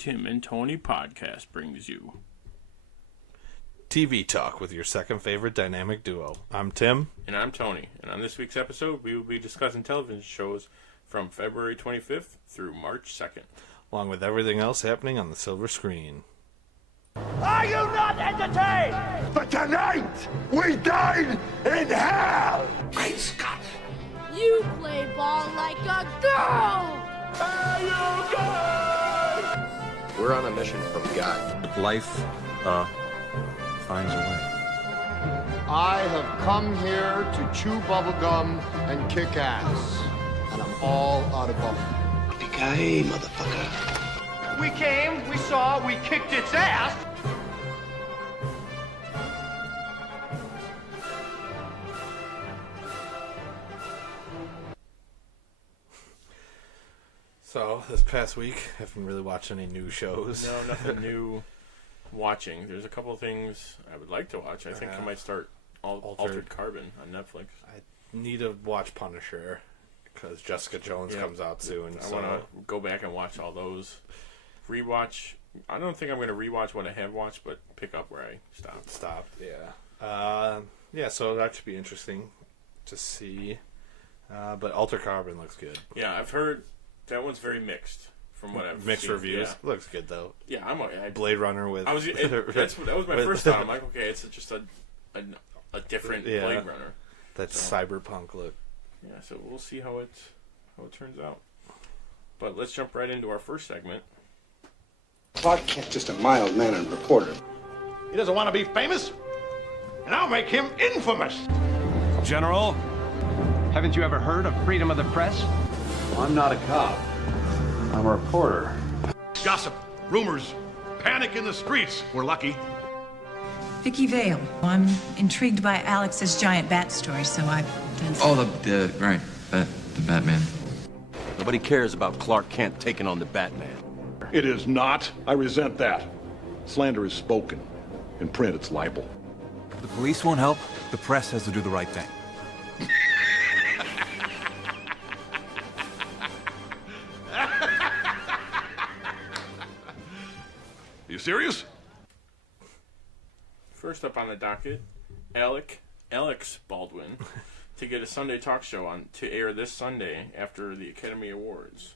Tim and Tony podcast brings you TV Talk with your second favorite dynamic duo. I'm Tim. And I'm Tony. And on this week's episode, we will be discussing television shows from February 25th through March 2nd. Along with everything else happening on the silver screen. Are you not entertained? But tonight, we dine in hell! Great Scott! You play ball like a girl! Are you good? We're on a mission from God. Life, finds a way. I have come here to chew bubblegum and kick ass. And I'm all out of bubblegum. Yippee-ki-yay, motherfucker. We came, we saw, we kicked its ass! So, this past week, I haven't really watched any new shows. No, nothing new watching. There's a couple of things I would like to watch. I think I might start Altered Carbon on Netflix. I need to watch Punisher, because Jessica Jones comes out soon. I want to go back and watch all those. Rewatch. I don't think I'm going to rewatch what I have watched, but pick up where I stopped. Yeah, so that should be interesting to see. But Altered Carbon looks good. Yeah, I've heard that one's very mixed from what I've Mixed seen. reviews. Yeah. Looks good, though. Yeah, Blade Runner with... that was my first thought. I'm like, okay, it's just a different Blade Runner. That cyberpunk look. Yeah, so we'll see how it turns out. But let's jump right into our first segment. Clark Kent's just a mild-mannered reporter. He doesn't want to be famous, and I'll make him infamous! General, haven't you ever heard of freedom of the press? I'm not a cop. I'm a reporter. Gossip, rumors, panic in the streets. We're lucky. Vicky Vale. I'm intrigued by Alex's giant bat story, so I've done some... Oh, the Batman. Nobody cares about Clark Kent taking on the Batman. It is not. I resent that. Slander is spoken. In print, it's libel. The police won't help. The press has to do the right thing. You serious? First up on the docket, Alex Baldwin to get a Sunday talk show on to air this Sunday after the Academy Awards.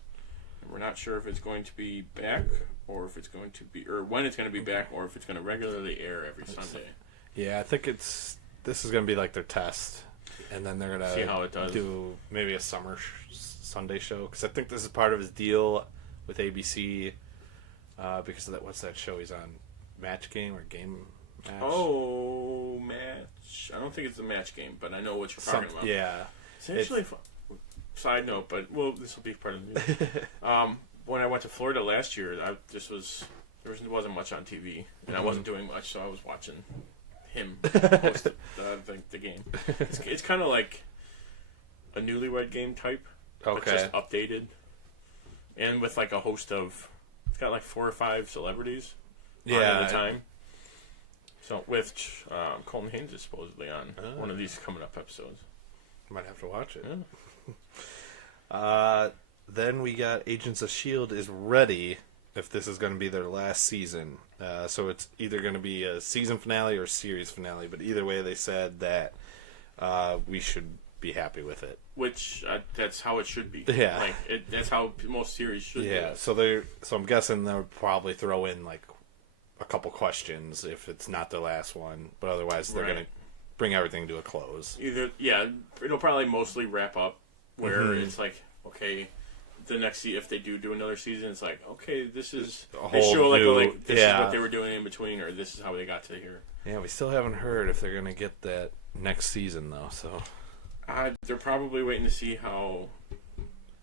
And we're not sure if it's going to be back or if it's going to be, or when it's going to be back, or if it's going to regularly air every Sunday. Yeah, I think this is going to be like their test, and then they're going to see how it does. Do maybe a summer Sunday show, because I think this is part of his deal with ABC. Because of that, what's that show he's on? Match Game or Game Match? Oh, Match. I don't think it's the Match Game, but I know what you're talking about. Yeah. It's actually side note, but this will be part of the news. When I went to Florida last year, there wasn't much on TV, and I wasn't doing much, so I was watching him host the game. It's kind of like a Newlywed Game type, but just updated, and with like a host of. It's got like 4 or 5 celebrities on at a time. So with Colton Haynes is supposedly on one of these coming up episodes. Might have to watch it. Yeah. Then we got Agents of S.H.I.E.L.D. is ready if this is going to be their last season. So it's either going to be a season finale or a series finale. But either way, they said that we should be happy with it. Which that's how it should be. Yeah, that's how most series should be. Yeah, so I'm guessing they'll probably throw in like a couple questions if it's not the last one, but otherwise they're going to bring everything to a close. It'll probably mostly wrap up where it's like, okay, the next if they do another season, it's like, okay, this is they show like this is what they were doing in between, or this is how they got to here. Yeah, we still haven't heard if they're going to get that next season though. So. They're probably waiting to see how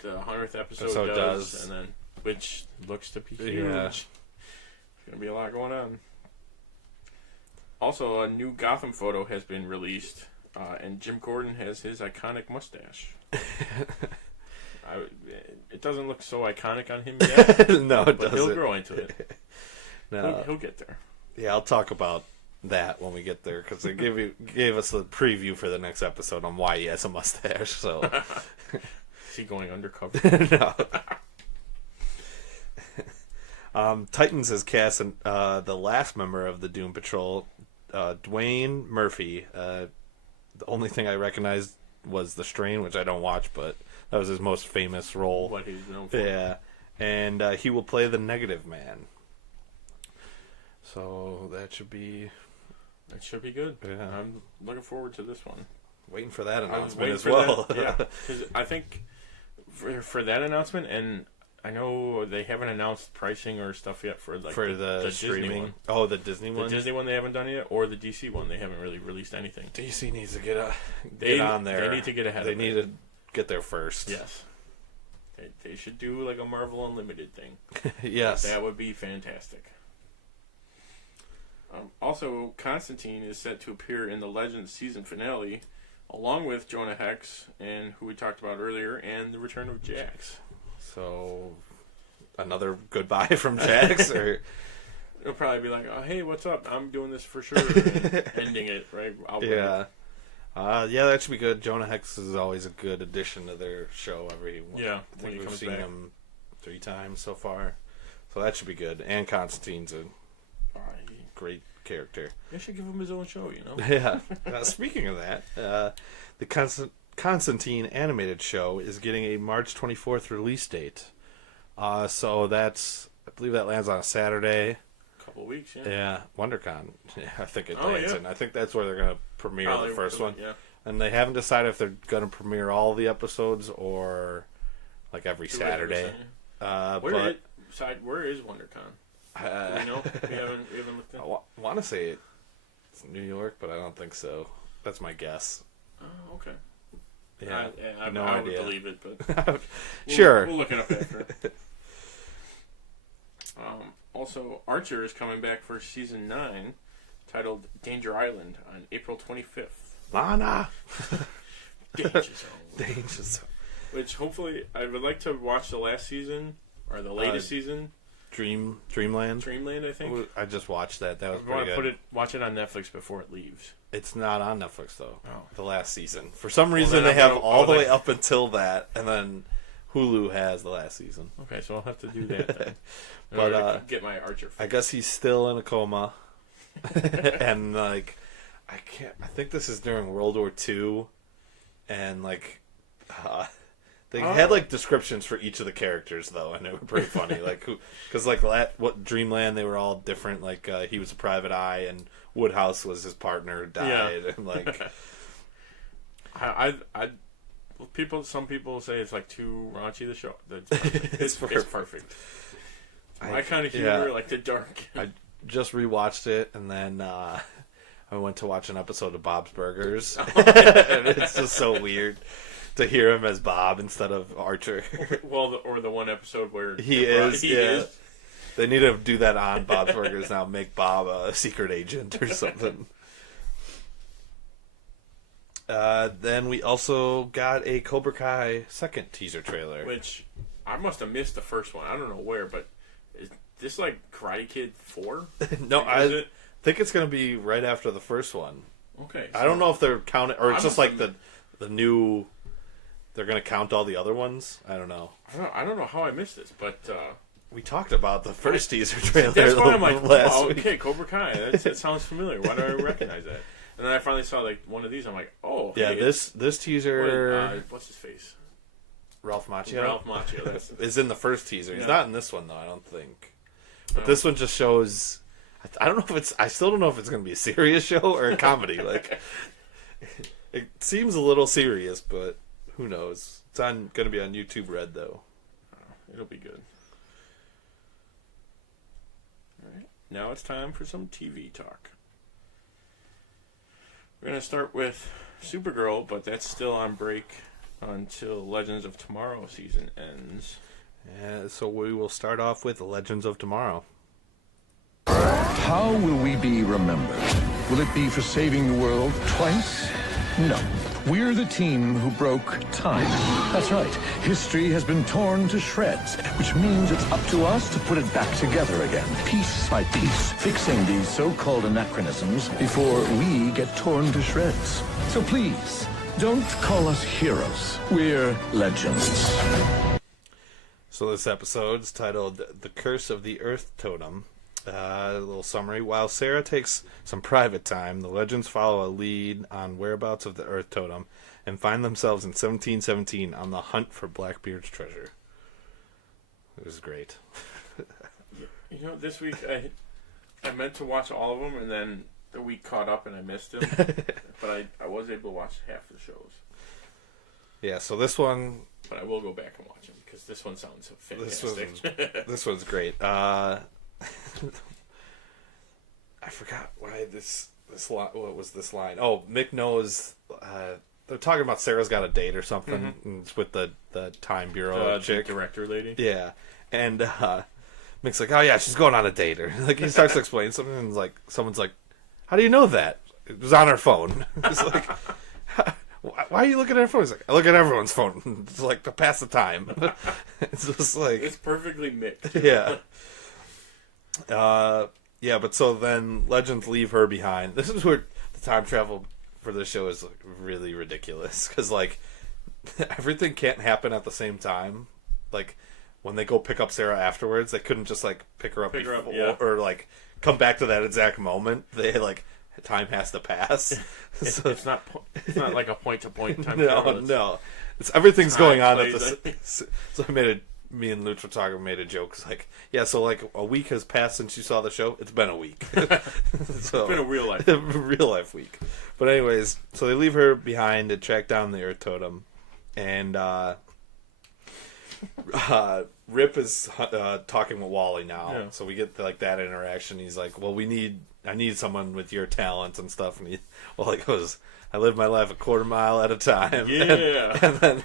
the 100th episode does, and then which looks to be huge. Yeah. There's going to be a lot going on. Also, a new Gotham photo has been released, and Jim Gordon has his iconic mustache. It doesn't look so iconic on him yet. No, it doesn't. He'll grow into it. No. He'll get there. Yeah, I'll talk about that when we get there, because they gave us a preview for the next episode on why he has a mustache. So is he going undercover? No. Titans has cast the last member of the Doom Patrol, Dwayne Murphy. The only thing I recognized was The Strain, which I don't watch, but that was his most famous role. What he's known for. Yeah. And he will play the Negative Man. So that should be good. Yeah. I'm looking forward to this one. Waiting for that I was announcement waiting as for well. that, yeah, because I think for that announcement, and I know they haven't announced pricing or stuff yet for like the streaming. Disney one. Oh, the Disney one. The Disney one they haven't done yet, or the DC one they haven't really released anything. DC needs to get on there. They need to get ahead. They need to get there first. Yes. They should do like a Marvel Unlimited thing. Yes, that would be fantastic. Also, Constantine is set to appear in the Legends season finale, along with Jonah Hex, and who we talked about earlier, and the return of Jax. So, another goodbye from Jax, or it'll probably be like, "Oh, hey, what's up? I'm doing this for sure," and ending it right. Yeah, that should be good. Jonah Hex is always a good addition to their show. I think we've seen him 3 times so far, so that should be good. And Constantine's a great character. They should give him his own show, you know? Yeah. Speaking of that, the Constantine animated show is getting a March 24th release date. So I believe that lands on a Saturday. Couple weeks, yeah. Yeah, WonderCon. Yeah, I think it lands in. I think that's where they're going to premiere Probably the first one. Yeah. And they haven't decided if they're going to premiere all the episodes or like every Saturday. Where is WonderCon? Do we know? We haven't looked at it. I want to say it's New York, but I don't think so. That's my guess. Oh, okay. Yeah, I would believe it, but sure. We'll look it up after. Also, Archer is coming back for season 9, titled Danger Island, on April 25th. Lana! Danger Zone. Danger Zone. Which, hopefully, I would like to watch the last season, or the latest season. Dreamland, I think. I just watched that. That was pretty good. Watch it on Netflix before it leaves. It's not on Netflix, though. Oh. The last season. For some reason, they have all the way up until that, and then Hulu has the last season. Okay, so I'll have to do that then. But get my Archer fix. I guess he's still in a coma. And, like, I think this is during World War II, and, like, they had like descriptions for each of the characters though, and they were pretty funny. Like because what Dreamland, they were all different. Like he was a private eye, and Woodhouse was his partner who died, and like some people say it's like too raunchy. The show, it's perfect. My kind of humor, like the dark. I just rewatched it, and then I went to watch an episode of Bob's Burgers, and it's just so weird to hear him as Bob instead of Archer. Well, or the one episode where he is. They need to do that on Bob's Burgers now. Make Bob a secret agent or something. Then we also got a Cobra Kai second teaser trailer, which I must have missed the first one. I don't know where, but is this like Karate Kid 4? No, I think it's going to be right after the first one. Okay, so I don't know if they're counting, or it's just like the new. They're going to count all the other ones? I don't know. I don't know how I missed this, but we talked about the first teaser trailer. That's why I'm like, okay, Cobra Kai. That sounds familiar. Why do I recognize that? And then I finally saw like one of these. I'm like, oh, yeah. Hey, this teaser. What's his face? Ralph Macchio. Ralph Macchio. Is in the first teaser. He's not in this one though. I don't think. But this one just shows. I don't know if it's. I still don't know if it's going to be a serious show or a comedy. Like, it seems a little serious, but. Who knows? It's going to be on YouTube Red, though. It'll be good. All right. Now it's time for some TV talk. We're going to start with Supergirl, but that's still on break until Legends of Tomorrow season ends. Yeah, so we will start off with Legends of Tomorrow. How will we be remembered? Will it be for saving the world twice? No. We're the team who broke time. That's right. History has been torn to shreds, which means it's up to us to put it back together again, piece by piece, fixing these so-called anachronisms before we get torn to shreds. So please, don't call us heroes. We're legends. So this episode's titled "The Curse of the Earth Totem." A little summary. While Sarah takes some private time, the legends follow a lead on whereabouts of the Earth Totem and find themselves in 1717 on the hunt for Blackbeard's treasure. It was great. You know, this week I meant to watch all of them, and then the week caught up and I missed them. But I was able to watch half the shows. Yeah, so this one... But I will go back and watch them, because this one sounds fantastic. This one's great. I forgot why this what was this line? Oh, Mick knows. They're talking about Sarah's got a date or something. And it's with the Time Bureau chick, the director lady. Yeah, and Mick's like, "Oh yeah, she's going on a date." Or like he starts to explain something, and like someone's like, "How do you know that?" It was on her phone. It's like, why are you looking at her phone? He's like, "I look at everyone's phone. It's like to pass the time." It's just like it's perfectly mixed. Yeah. Yeah, but so then legends leave her behind. This is where the time travel for this show is like really ridiculous, because like everything can't happen at the same time. Like when they go pick up Sarah afterwards, they couldn't just like pick her up or like come back to that exact moment. They like time has to pass. So it's not like a point to point time. No, it's everything's going on at the. So me and Luch were talking, made a joke. It's like, yeah, so like a week has passed since you saw the show. It's been a week. So, it's been a real life week. But anyways, so they leave her behind to track down the Earth Totem, and Rip is talking with Wally now. Yeah. So we get like that interaction. He's like, well, I need someone with your talents and stuff. And Wally goes, I live my life a quarter mile at a time. Yeah. And then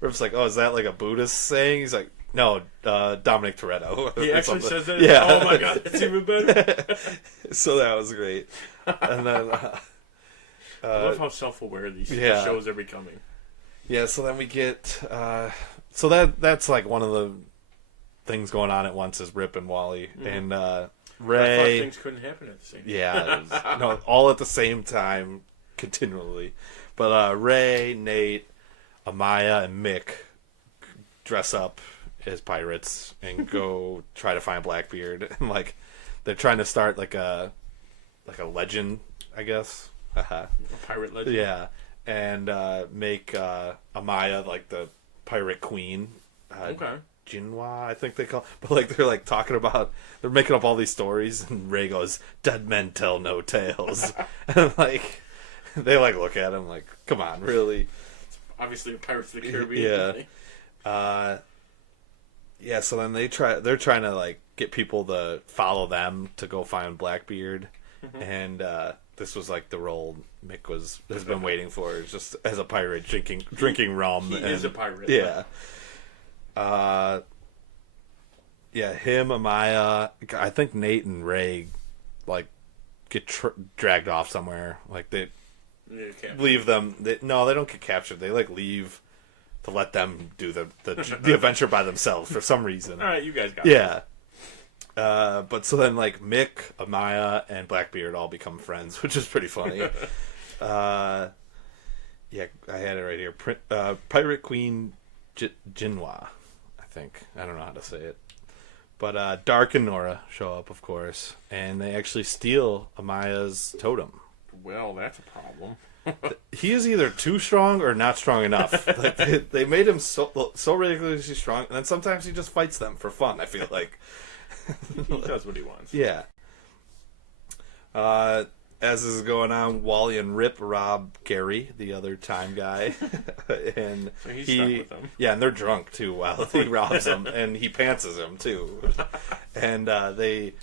Rip's like, oh, is that like a Buddhist saying? He's like, no, Dominic Toretto. He actually says that? Yeah. Oh my god, it's even better. So that was great. And then... I love how self-aware these shows are becoming. Yeah, so then we get... so that's like one of the things going on at once is Rip and Wally. Mm-hmm. And Ray... I thought things couldn't happen at the same time. Yeah. No, all at the same time, continually. But Ray, Nate, Amaya, and Mick dress up as pirates and go try to find Blackbeard. And like they're trying to start like a legend, I guess. A pirate legend. Yeah. And make Amaya like the pirate queen. Okay. Jinhua, I think they call. But like they're like talking about, they're making up all these stories, and Ray goes, "Dead men tell no tales." And like they like look at him like, "Come on, really?" It's obviously a Pirates of the Caribbean. Yeah. Yeah. So then they're trying to like get people to follow them to go find Blackbeard, and this was like the role Mick has been waiting for, just as a pirate drinking rum. He is a pirate. Yeah. Yeah, him, Amaya, I think Nate and Ray like get dragged off somewhere. Like they leave them. No, they don't get captured. They like leave to let them do the adventure by themselves for some reason. All right, you guys got it. Yeah. But so then like Mick, Amaya, and Blackbeard all become friends, which is pretty funny. Yeah, I had it right here. Pirate Queen Jinhua, I think. I don't know how to say it. But Dark and Nora show up, of course, and they actually steal Amaya's totem. Well, that's a problem. He is either too strong or not strong enough. Like they made him so ridiculously strong, and then sometimes he just fights them for fun, I feel like. He does what he wants. Yeah. As this is going on, Wally and Rip rob Gary, the other time guy, and so he's stuck with them. Yeah, and they're drunk too while he robs them, and he pantses him too. And they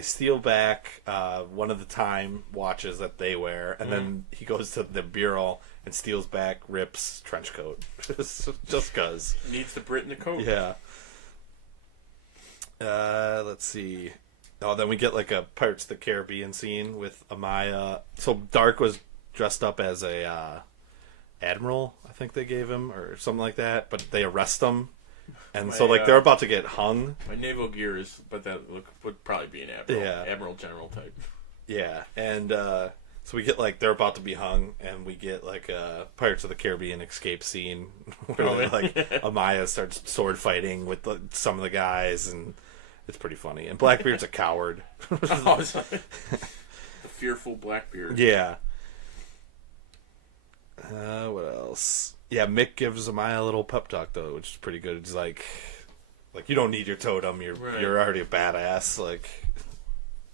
steal back one of the time watches that they wear, and then he goes to the bureau and steals back Rip's trench coat, just cause needs the Brit in the coat. Yeah. Let's see. Oh, then we get like a Pirates of the Caribbean scene with Amaya. So Dark was dressed up as a admiral, I think they gave him, or something like that. But they arrest him, and so like they're about to get hung. My naval gear is, but that would probably be an admiral, yeah. admiral general type. Yeah, and So we get like they're about to be hung, and we get like a Pirates of the Caribbean escape scene where like Amaya starts sword fighting with some of the guys, and it's pretty funny. And Blackbeard's a coward. The fearful Blackbeard. Yeah. What else? Yeah, Mick gives Amaya a little pep talk though, which is pretty good. It's like you don't need your totem. You're already a badass. Like,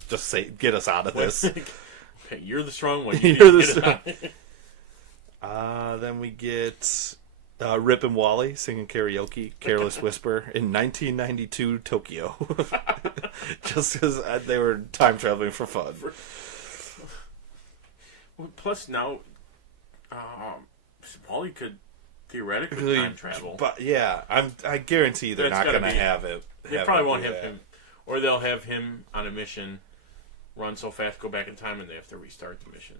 just get us out of this. Okay, you're the strong one. You're the strong. Then we get Rip and Wally singing karaoke, "Careless Whisper" in 1992 Tokyo. Just because they were time traveling for fun. Well, plus now, Wally could theoretically time travel. But yeah, I guarantee they're not going to have it. They probably won't have him, or they'll have him on a mission, run so fast, go back in time, and they have to restart the mission.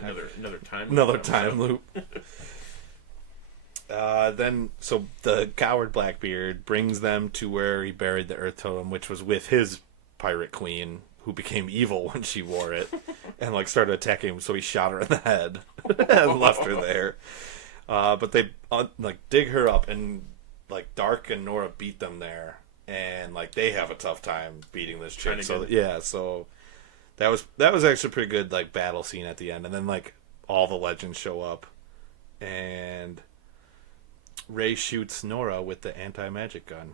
Another time loop. Then, so the coward Blackbeard brings them to where he buried the Earth Totem, which was with his pirate queen, who became evil when she wore it, and like started attacking him. So he shot her in the head and left her there. But they like dig her up, and like Dark and Nora beat them there, and like they have a tough time beating this chick. So yeah, so that was actually a pretty good like battle scene at the end, and then like all the legends show up, and Ray shoots Nora with the anti-magic gun.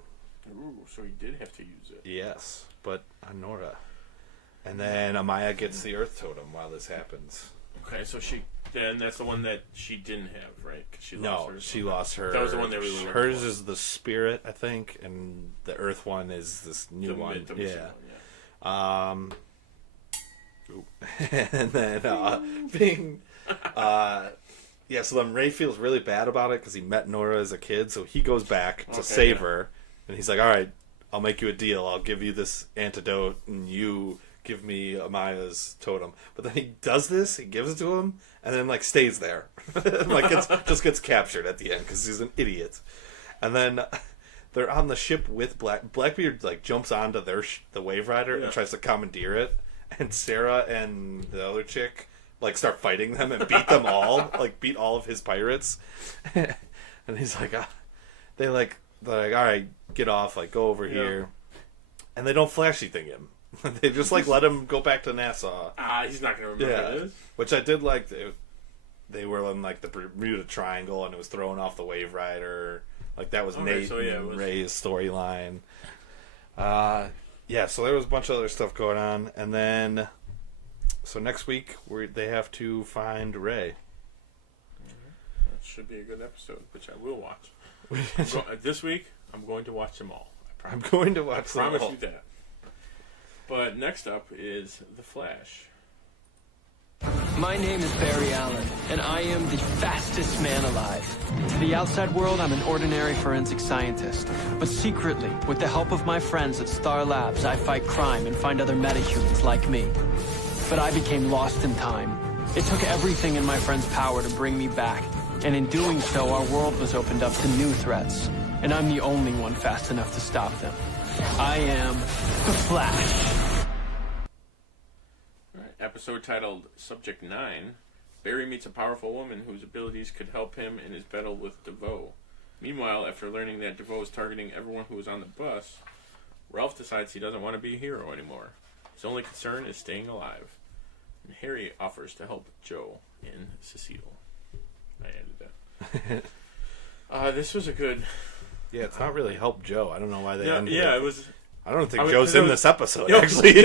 Ooh, so he did have to use it. Yes, but on Nora. And then Amaya gets the Earth Totem while this happens. Okay, so then that's the one that she didn't have, right? 'Cause she lost her. That was the one that we were hers is the Spirit, I think, and the Earth one is this new one. Yeah. And then Bing. Yeah, so then Ray feels really bad about it because he met Nora as a kid, so he goes back to save her, and he's like, "All right, I'll make you a deal. I'll give you this antidote, and you give me Amaya's totem." But then he does this, he gives it to him, and then like stays there, like just gets captured at the end because he's an idiot. And then they're on the ship with Blackbeard, like jumps onto the Wave Rider and tries to commandeer it, and Sarah and the other chick like start fighting them and beat them all, like beat all of his pirates. And he's like, they're like, all right, get off, like go over here. And they don't flashy thing him. They just like let him go back to Nassau. He's not gonna remember this. Which I did like. They were in like the Bermuda Triangle, and it was thrown off the Wave Rider. Like that was Nate and Ray's storyline. Yeah, so there was a bunch of other stuff going on, and then so next week they have to find Ray. That should be a good episode, which I will watch. This week, I'm going to watch them all. I'm going to watch them all. I promise you that. But next up is The Flash. My name is Barry Allen, and I am the fastest man alive. To the outside world, I'm an ordinary forensic scientist. But secretly, with the help of my friends at Star Labs, I fight crime and find other metahumans like me. But I became lost in time. It took everything in my friend's power to bring me back. And in doing so, our world was opened up to new threats. And I'm the only one fast enough to stop them. I am The Flash. Episode titled Subject 9. Barry meets a powerful woman whose abilities could help him in his battle with DeVoe. Meanwhile, after learning that DeVoe is targeting everyone who was on the bus, Ralph decides he doesn't want to be a hero anymore. His only concern is staying alive. And Harry offers to help Joe in Cecile. I added that. This was a good... Yeah, it's not really help Joe. I don't know why they ended it. Yeah, it was... I don't think Joe's in this episode, actually.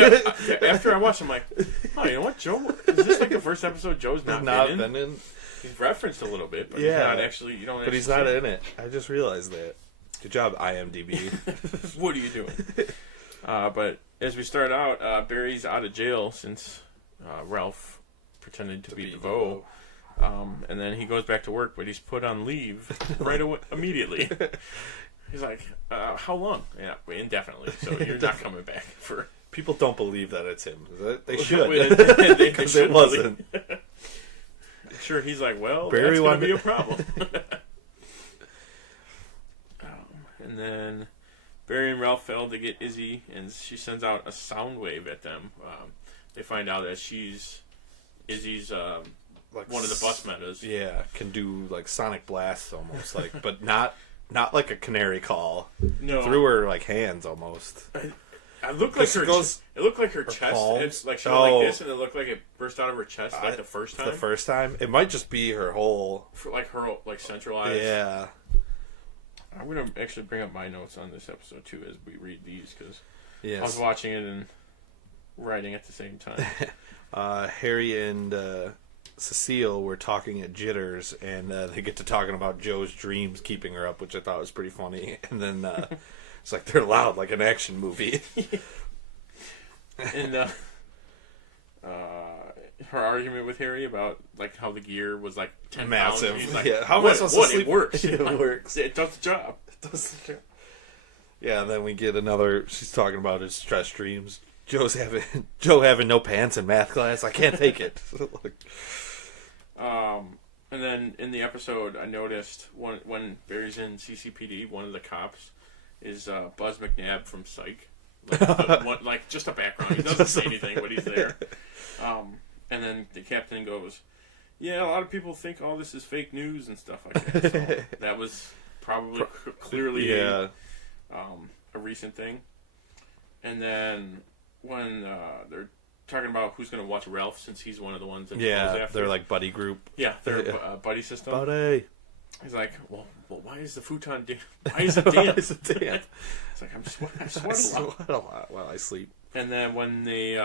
After I watched, I'm like, oh, you know what, Joe? Is this like the first episode Joe's not been in? He's referenced a little bit, but he's not actually. You don't. But he's not in it. I just realized that. Good job, IMDb. What are you doing? But as we start out, Barry's out of jail since Ralph pretended to be DeVoe. And then he goes back to work, but he's put on leave right away, immediately. He's like, how long? Yeah, indefinitely. So you're not coming back for... People don't believe that it's him. They should. Because it wasn't. I'm sure he's like, well, Barry that's going to be a problem. And then Barry and Ralph fail to get Izzy, and she sends out a sound wave at them. They find out that she's Izzy's like one of the bus metas. Yeah, can do like sonic blasts almost, like, but not like a canary call. No, through her like hands almost. It looked like it looked like her chest. Palms. It's like she went like this, and it looked like it burst out of her chest like the first time. The first time, it might just be her whole, like her like centralized. Yeah. I'm gonna actually bring up my notes on this episode too as we read these because yes. I was watching it and writing at the same time. Harry and Cecile were talking at Jitters, and they get to talking about Joe's dreams keeping her up, which I thought was pretty funny. And then it's like they're loud, like an action movie. And her argument with Harry about like how the gear was like 10 massive. Pounds. He's like, yeah, how am I supposed to sleep? It works. It works. It does the job. It does the job. Yeah, and then we get another. She's talking about his stress dreams. Joe having no pants in math class. I can't take it. And then in the episode, I noticed when Barry's in CCPD, one of the cops is Buzz McNabb from S.H.I.E.L.D. Like just a background. He doesn't say anything, but he's there. And then the captain goes, "Yeah, a lot of people think all this is fake news and stuff like that." So that was probably clearly a recent thing. And then when they're talking about who's going to watch Ralph, since he's one of the ones that goes after. They're like buddy group. Yeah, they're buddy system. Buddy. He's like, well, why is the futon damp? Why is it damp? It's like, I sweat a lot while I sleep. And then when they,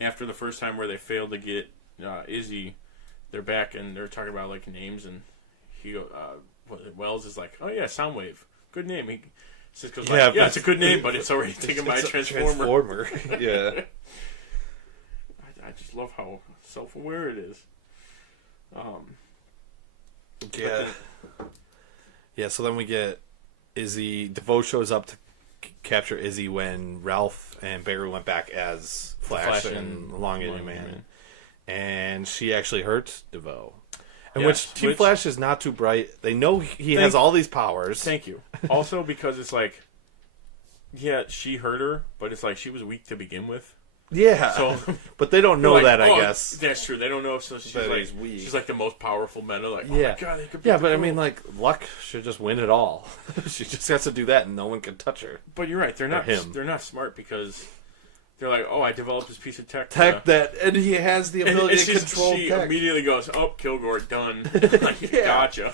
after the first time where they failed to get Izzy, they're back and they're talking about like names, and Wells is like, oh yeah, Soundwave, good name. He just goes like, yeah, it's a good name, but it's already taken by a transformer. Yeah. I just love how self-aware it is. Yeah, so then we get Izzy. DeVoe shows up to capture Izzy when Ralph and Barry went back as Flash and Long-Eared Man. And she actually hurts DeVoe. And which Team Flash is not too bright. They know he has all these powers. Thank you. Also because it's like, yeah, she hurt her, but it's like she was weak to begin with. Yeah. So, but they don't know like, that, I guess. That's true. They don't know. So she's like the most powerful meta. Like, oh yeah. my god, they could be yeah, but I mean, like, Luck should just win it all. She just has to do that, and no one can touch her. But you're right. They're not smart because they're like, oh, I developed this piece of tech. And he has the ability to control she tech. Immediately goes, oh, Kilgore, done. Like, gotcha.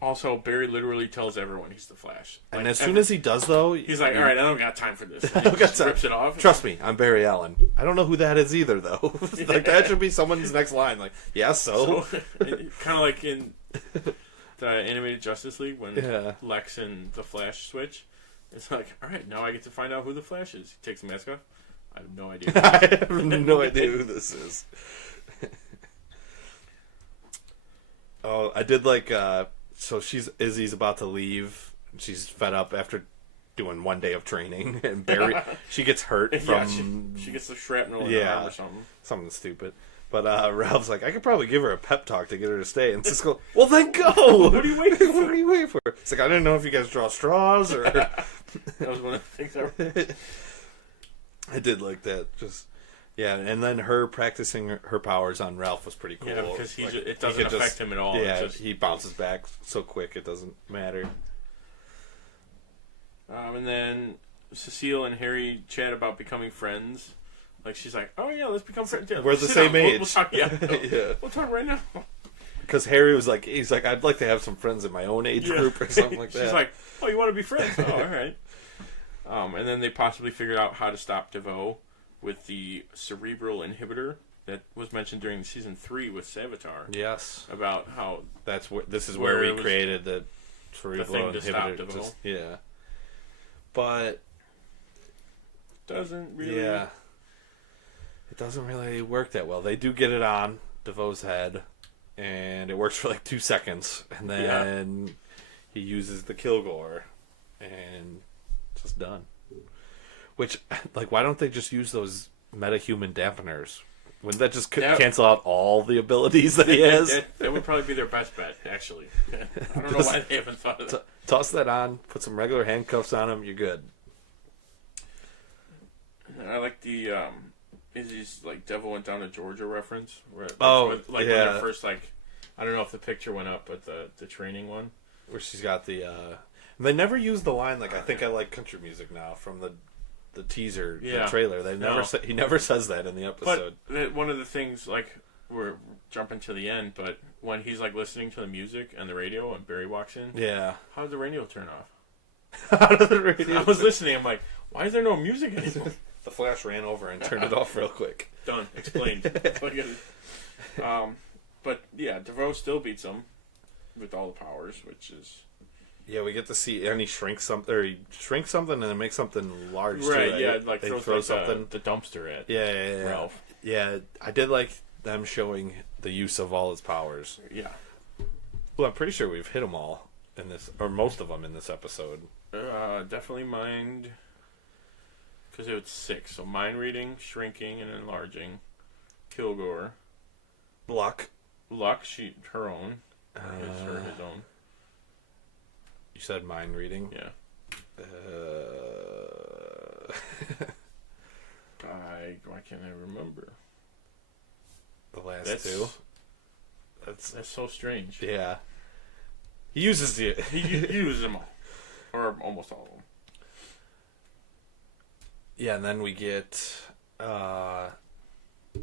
Also, Barry literally tells everyone he's the Flash. Like, and as soon as he does, though... He's like, all right, I don't got time for this. He just rips it off. Trust me, I'm Barry Allen. I don't know who that is either, though. Like, that should be someone's next line. Like, yeah, so kind of like in the animated Justice League when Lex and the Flash switch. It's like, all right, now I get to find out who the Flash is. He takes the mask off. I have no idea. I have no idea who this is. Oh, I did like... So Izzy's about to leave. She's fed up after doing one day of training, and Barry she gets hurt from she gets the shrapnel in her arm or something stupid. But Ralph's like, I could probably give her a pep talk to get her to stay. And Cisco, well then go. What are you waiting for? What are you waiting for? It's like, I didn't know if you guys draw straws or. That was one of the things I did like that. Just. Yeah, and then her practicing her powers on Ralph was pretty cool. Yeah, because it doesn't affect him at all. Yeah, he bounces back so quick it doesn't matter. And then Cecile and Harry chat about becoming friends. Like, she's like, oh yeah, let's become friends. Yeah, we're the same age. We'll talk, we'll talk right now. Because Harry was like, he's like, I'd like to have some friends in my own age group or something like that. She's like, oh, you want to be friends? Oh, all right. And then they possibly figured out how to stop DeVoe with the cerebral inhibitor that was mentioned during season 3 with Savitar. Yes, about how this is where we created the cerebral inhibitor. Yeah, but doesn't really. Yeah, it doesn't really work that well. They do get it on DeVoe's head, and it works for like 2 seconds, and then he uses the Kilgore, and it's just done. Which, like, why don't they just use those metahuman dampeners? Wouldn't that just cancel out all the abilities that he has? That would probably be their best bet, actually. I don't know why they haven't thought of that. Toss that on, put some regular handcuffs on him, you're good. I like the is his like Devil Went Down to Georgia reference? Where, when they're first like, I don't know if the picture went up, but the training one where she's got the. They never use the line like I think I like country music now from the teaser, the trailer. They never he never says that in the episode. But one of the things like we're jumping to the end, but when he's like listening to the music and the radio and Barry walks in, how did the radio turn off? How did the radio? I was listening. I'm like, why is there no music anymore? The Flash ran over and turned it off real quick. Done. Explained. But yeah, DeVoe still beats him with all the powers, which is. Yeah, we get to see, and he shrinks something, or he shrinks something and then makes something large. Right, too, yeah, like throws something the dumpster at Ralph. Yeah, I did like them showing the use of all his powers. Yeah. Well, I'm pretty sure we've hit them all in this, or most of them in this episode. Definitely mind, because it was 6. So mind reading, shrinking, and enlarging. Kilgore. Luck, her own. His own. You said mind reading? Yeah. Why can't I remember? The last two? That's so strange. Yeah. He uses he uses them all. Or almost all of them. Yeah, and then we get...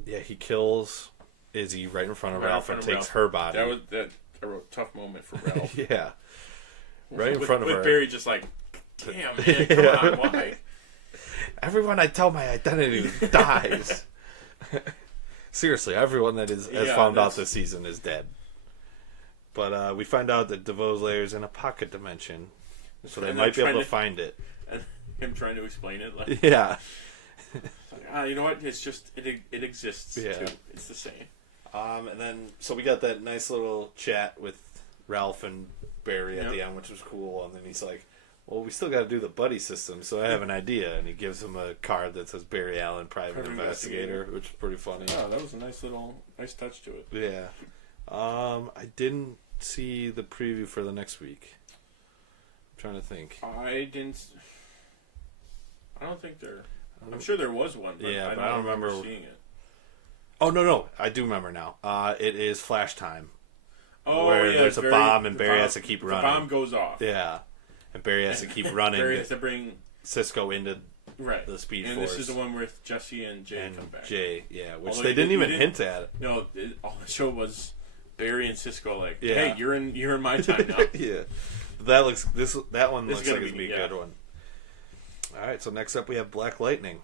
he kills Izzy right in front of Ralph and takes her body. That was a tough moment for Ralph. Yeah. Right in front of her. With Barry just like, damn, man, come on, why? Everyone I tell my identity dies. Seriously, everyone that has found out this season is dead. But we find out that DeVoe's lair is in a pocket dimension, so they might be able to find it. And him trying to explain it, like yeah. Like, you know what? It's just it exists. Yeah, too. It's the same. And then so we got that nice little chat with Ralph and Barry at the end, which was cool. And then he's like, well, we still got to do the buddy system, so I have an idea. And he gives him a card that says Barry Allen, Private Investigator, which is pretty funny. Oh, that was a nice touch to it. Yeah. I didn't see the preview for the next week. I'm trying to think. I don't think I'm sure there was one, but I don't remember seeing it. Oh, no. I do remember now. It is Flash Time. Oh, where there's a bomb and Barry has to keep running. The bomb goes off. Yeah. And Barry has to keep running. Barry has to bring Cisco into the Speed and Force. this is the one where Jesse and Jay come back. Which they didn't even hint at. No, all the show was Barry and Cisco like, hey, you're in my time now. Yeah. That one looks like it's gonna be a good one. All right, so next up we have Black Lightning.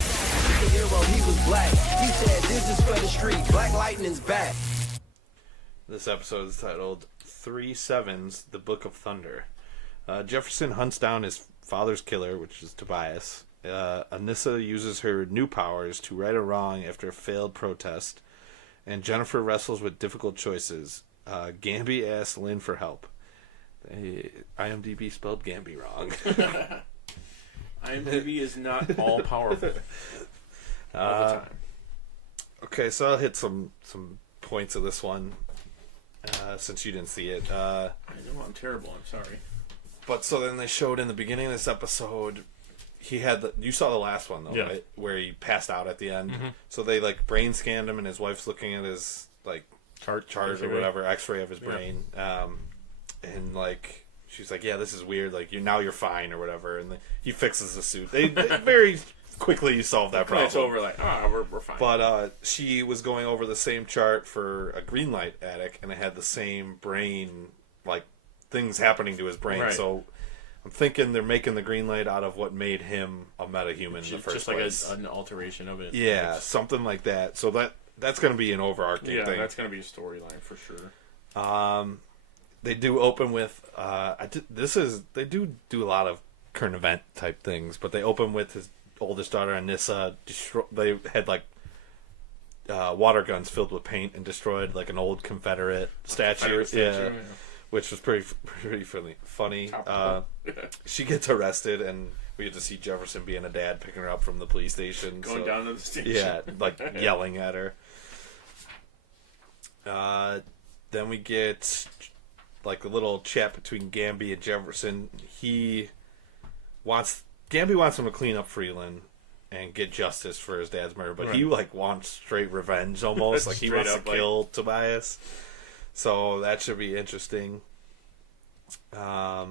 Hero, he was black. He said, "This is for the street. Black Lightning's back." This episode is titled 3 Sevens, The Book of Thunder. Jefferson hunts down his father's killer, which is Tobias. Anissa uses her new powers to right a wrong after a failed protest. And Jennifer wrestles with difficult choices. Gamby asks Lynn for help. IMDb spelled Gamby wrong. IMDb is not all powerful all the time. Okay, so I'll hit some points of this one since you didn't see it. I know I'm terrible. I'm sorry. But so then they showed in the beginning of this episode, he had you saw the last one though, right? Where he passed out at the end. Mm-hmm. So they like brain scanned him, and his wife's looking at his like chart or whatever, X-ray of his brain, and like she's like, "Yeah, this is weird. Like you're fine or whatever." And he fixes the suit. They very quickly solve that problem. It's over. Like, we're fine. But she was going over the same chart for a green light addict, and it had the same brain like things happening to his brain. Right. So I'm thinking they're making the green light out of what made him a metahuman in the first place. Just like an alteration of it. Yeah, something like that. So that's going to be an overarching thing. Yeah, that's going to be a storyline for sure. They do open with they do a lot of current event type things, but they open with his oldest daughter Anissa. They had like water guns filled with paint and destroyed like an old Confederate statue. Yeah. Which was pretty funny. She gets arrested, and we get to see Jefferson being a dad picking her up from the police station. Going down to the station. Yeah, like yelling at her. Then we get like a little chat between Gamby and Jefferson. Gamby wants him to clean up Freeland, and get justice for his dad's murder, but he like wants straight revenge almost. Like he wants to kill Tobias. So that should be interesting. Yeah,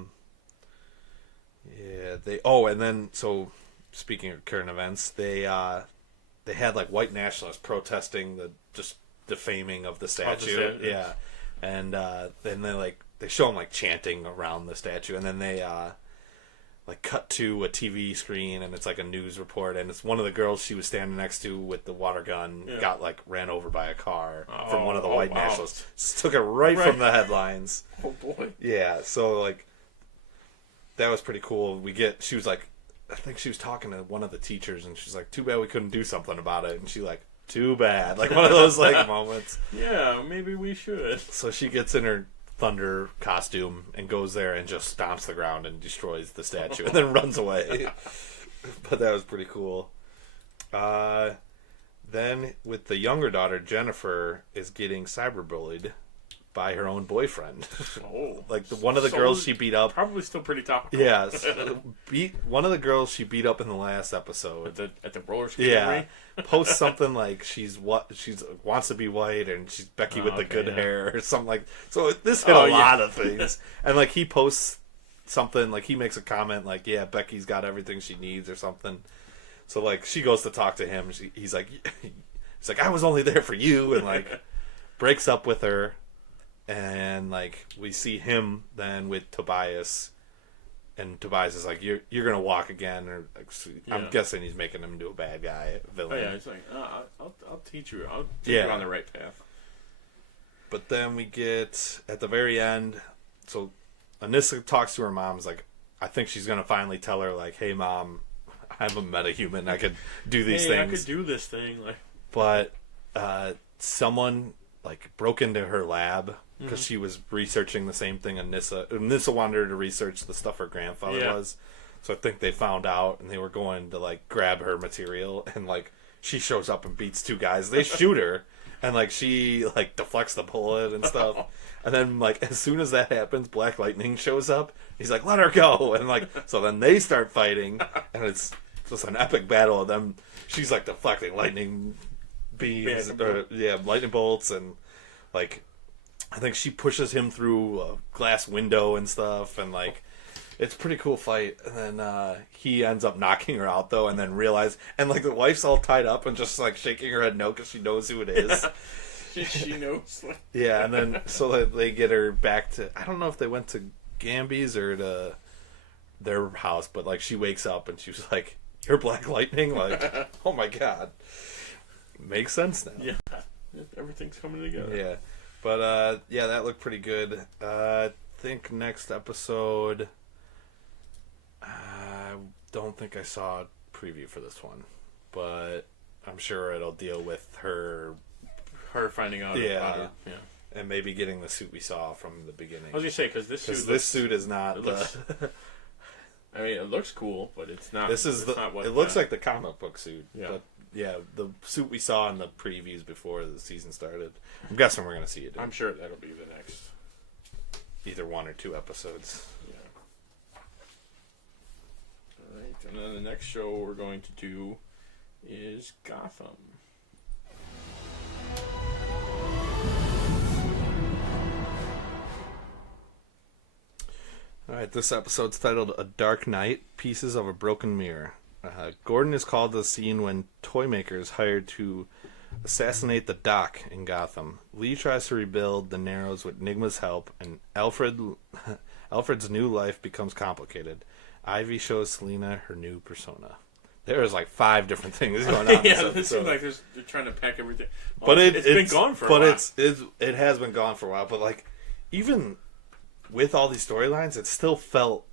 and then so speaking of current events, they had like white nationalists protesting the just defaming of the statue. Yeah. And then they show them like chanting around the statue, and then they like cut to a TV screen, and it's like a news report, and it's one of the girls she was standing next to with the water gun got like ran over by a car from one of the white nationalists. Just took it right from the headlines. Oh boy. Yeah, so like that was pretty cool. She was like, I think she was talking to one of the teachers, and she's like, "Too bad we couldn't do something about it." And she like, "Too bad," like one of those like moments. Yeah, maybe we should. So she gets in her Thunder costume and goes there and just stomps the ground and destroys the statue and then runs away. But that was pretty cool. Then with the younger daughter, Jennifer is getting cyberbullied by her own boyfriend. Oh, like one of the girls she beat up. Probably still pretty topical. Yeah, one of the girls she beat up in the last episode at the roller skating rink. Posts something like she's wants to be white and she's Becky with the good hair or something like. So this hit a lot of things, and like he posts something like he makes a comment like, "Yeah, Becky's got everything she needs" or something. So like she goes to talk to him. He's like, "I was only there for you," and like breaks up with her. And like we see him then with Tobias, and Tobias is like, "You're gonna walk again," or like, I'm guessing he's making him into a bad guy villain. Oh yeah, he's like, "I'll teach you. I'll take you on the right path." But then we get at the very end. So Anissa talks to her mom. Is like, I think she's gonna finally tell her like, "Hey mom, I'm a metahuman. I could do these things. I could do this thing." Like, but someone like broke into her lab. Because she was researching the same thing Anissa wanted her to research the stuff her grandfather was. So I think they found out, and they were going to like grab her material, and like she shows up and beats two guys. They shoot her, and like she like deflects the bullet and stuff. And then like as soon as that happens, Black Lightning shows up. He's like, "Let her go!" And like so then they start fighting, and it's just an epic battle of them. She's like deflecting lightning beams, lightning bolts, and like. I think she pushes him through a glass window and stuff, and like it's a pretty cool fight. And then he ends up knocking her out though, and then and like the wife's all tied up and just like shaking her head no because she knows who it is. She knows. Yeah, and then so they get her back to. I don't know if they went to Gamby's or to their house, but like she wakes up and she's like, "You're Black Lightning!" Like, oh my god, makes sense now. Yeah, everything's coming together. Yeah. But, that looked pretty good. I think next episode, I don't think I saw a preview for this one. But I'm sure it'll deal with her finding out about it. Yeah. And maybe getting the suit we saw from the beginning. I was going to say, because this suit is not I mean, it looks cool, but it's not. It looks like the comic book suit. Yeah. But yeah, the suit we saw in the previews before the season started. I'm guessing we're going to see it. I'm sure that'll be the next. Either 1 or 2 episodes. Yeah. All right, and then the next show we're going to do is Gotham. Alright, this episode's titled A Dark Night, Pieces of a Broken Mirror. Gordon is called to the scene when Toymaker is hired to assassinate the Doc in Gotham. Lee tries to rebuild the Narrows with Nigma's help, and Alfred's new life becomes complicated. Ivy shows Selina her new persona. There's like 5 different things going on. Yeah, it seems like they're trying to pack everything. Well, but it's been gone for a while. It has been gone for a while, but like even with all these storylines, it still felt,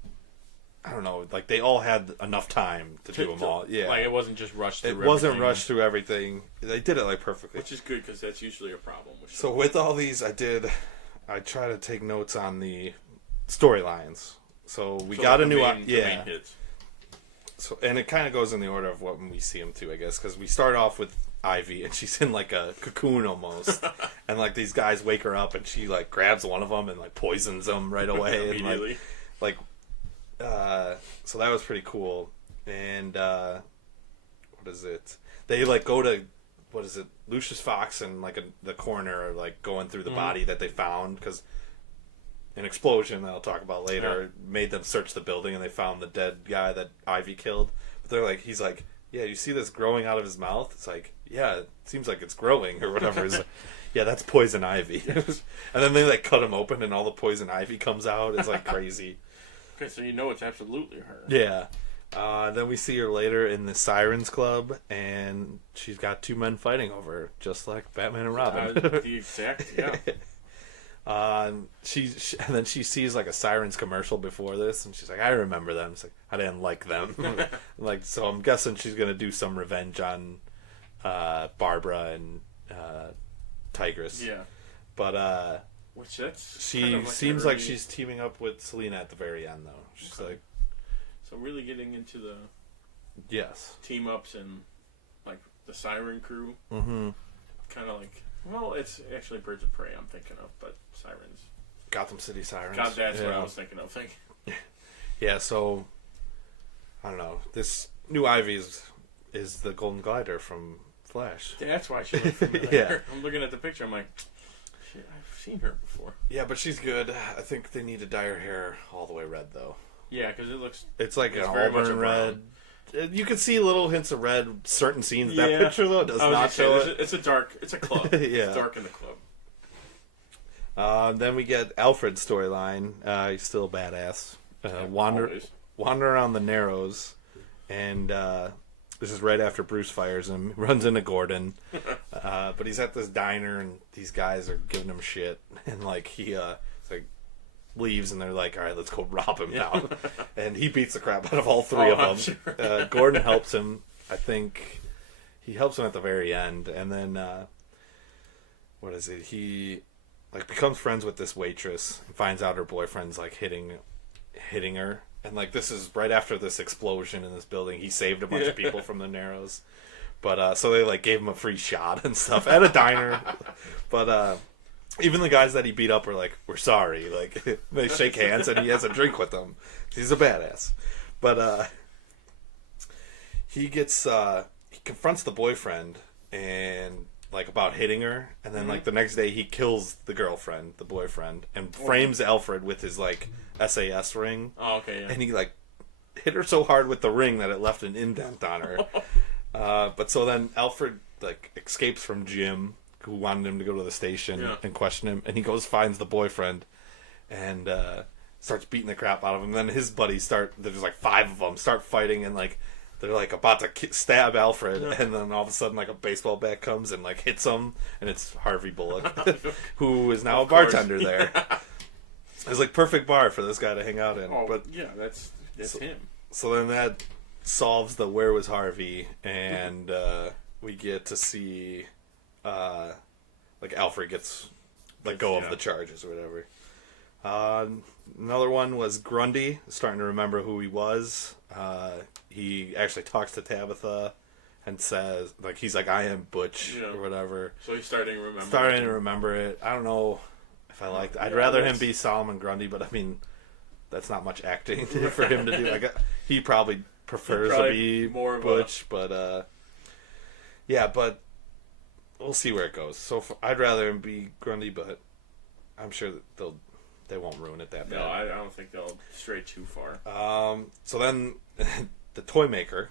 I don't know, like they all had enough time to do them all. Yeah, like it wasn't just rushed through rushed through everything. They did it like perfectly. Which is good, because that's usually a problem. So with all these, I try to take notes on the storylines. So we got a new... main hits. So, and it kind of goes in the order of when we see them too, I guess, because we start off with Ivy, and she's in like a cocoon almost, and like these guys wake her up, and she like grabs one of them and like poisons them right away, immediately. And so that was pretty cool. And what is it? They like go to, what is it? Lucius Fox and like the coroner are like going through the body that they found because an explosion that I'll talk about later made them search the building and they found the dead guy that Ivy killed. But they're like, he's like, yeah, you see this growing out of his mouth? It's like, yeah, it seems like it's growing or whatever. It's like, yeah, that's poison ivy. And then they like cut him open and all the poison ivy comes out. It's like crazy. Okay, so you know it's absolutely her. Yeah. Then we see her later in the Sirens Club, and she's got two men fighting over her, just like Batman and Robin. The exact, yeah. And then she sees like a Sirens commercial before this, and she's like, I remember them. It's like, I didn't like them. Like, so I'm guessing she's gonna do some revenge on Barbara and Tigress. Yeah. But which that's she kind of like seems like she's teaming up with Selena at the very end, though. She's like, so really getting into the team ups and like the Siren crew. Mm-hmm. Kind of like, well, it's actually Birds of Prey I'm thinking of, but Sirens. Gotham City Sirens. God, that's what I was thinking of. Yeah, so I don't know. This new Ivy is the Golden Glider from Flash. That's why she looked familiar. Yeah. I'm looking at the picture. I'm like, shit, I've seen her before. Yeah, but she's good. I think they need to dye her hair all the way red, though. Yeah, because it looks... It's like an auburn red. You can see little hints of red certain scenes. Yeah. That picture, though, does not show it. It's a club. Yeah. It's dark in the club. Then we get Alfred's storyline. He's still a badass. Wander around the Narrows, and this is right after Bruce fires him. Runs into Gordon, but he's at this diner, and these guys are giving him shit, and like he like leaves, and they're like, "All right, let's go rob him now," and he beats the crap out of all three of them. Sure. Gordon helps him. I think he helps him at the very end, and then what is it? He like becomes friends with this waitress and finds out her boyfriend's like hitting her, and like this is right after this explosion in this building. He saved a bunch of people from the Narrows, but so they like gave him a free shot and stuff at a diner. But even the guys that he beat up are like, "We're sorry." Like they shake hands and he has a drink with them. He's a badass. But he confronts the boyfriend and like about hitting her, and then like the next day he kills the girlfriend, the boyfriend, and frames Alfred with his like SAS ring. Oh, okay, yeah. And he like hit her so hard with the ring that it left an indent on her. But so then Alfred like escapes from Jim, who wanted him to go to the station and question him, and he goes finds the boyfriend and starts beating the crap out of him. And then his buddies there's like 5 of them start fighting, and like they're like about to stab Alfred, and then all of a sudden like a baseball bat comes and like hits him, and it's Harvey Bullock, who is now a bartender there. It's like perfect bar for this guy to hang out in. Oh, but yeah, that's him. So then that solves the where was Harvey, and we get to see like Alfred gets let go of the charges or whatever. Another one was Grundy, starting to remember who he was. He actually talks to Tabitha and says, like, he's like, I am Butch or whatever. So he's starting to remember. Starting to remember it. I don't know if I liked it. I'd rather him be Solomon Grundy, but I mean, that's not much acting for him to do. Like, he probably prefers to be more Butch, but yeah, but we'll see where it goes. So I'd rather him be Grundy, but I'm sure that they won't ruin it that bad. No, I don't think they'll stray too far. So then the toy maker,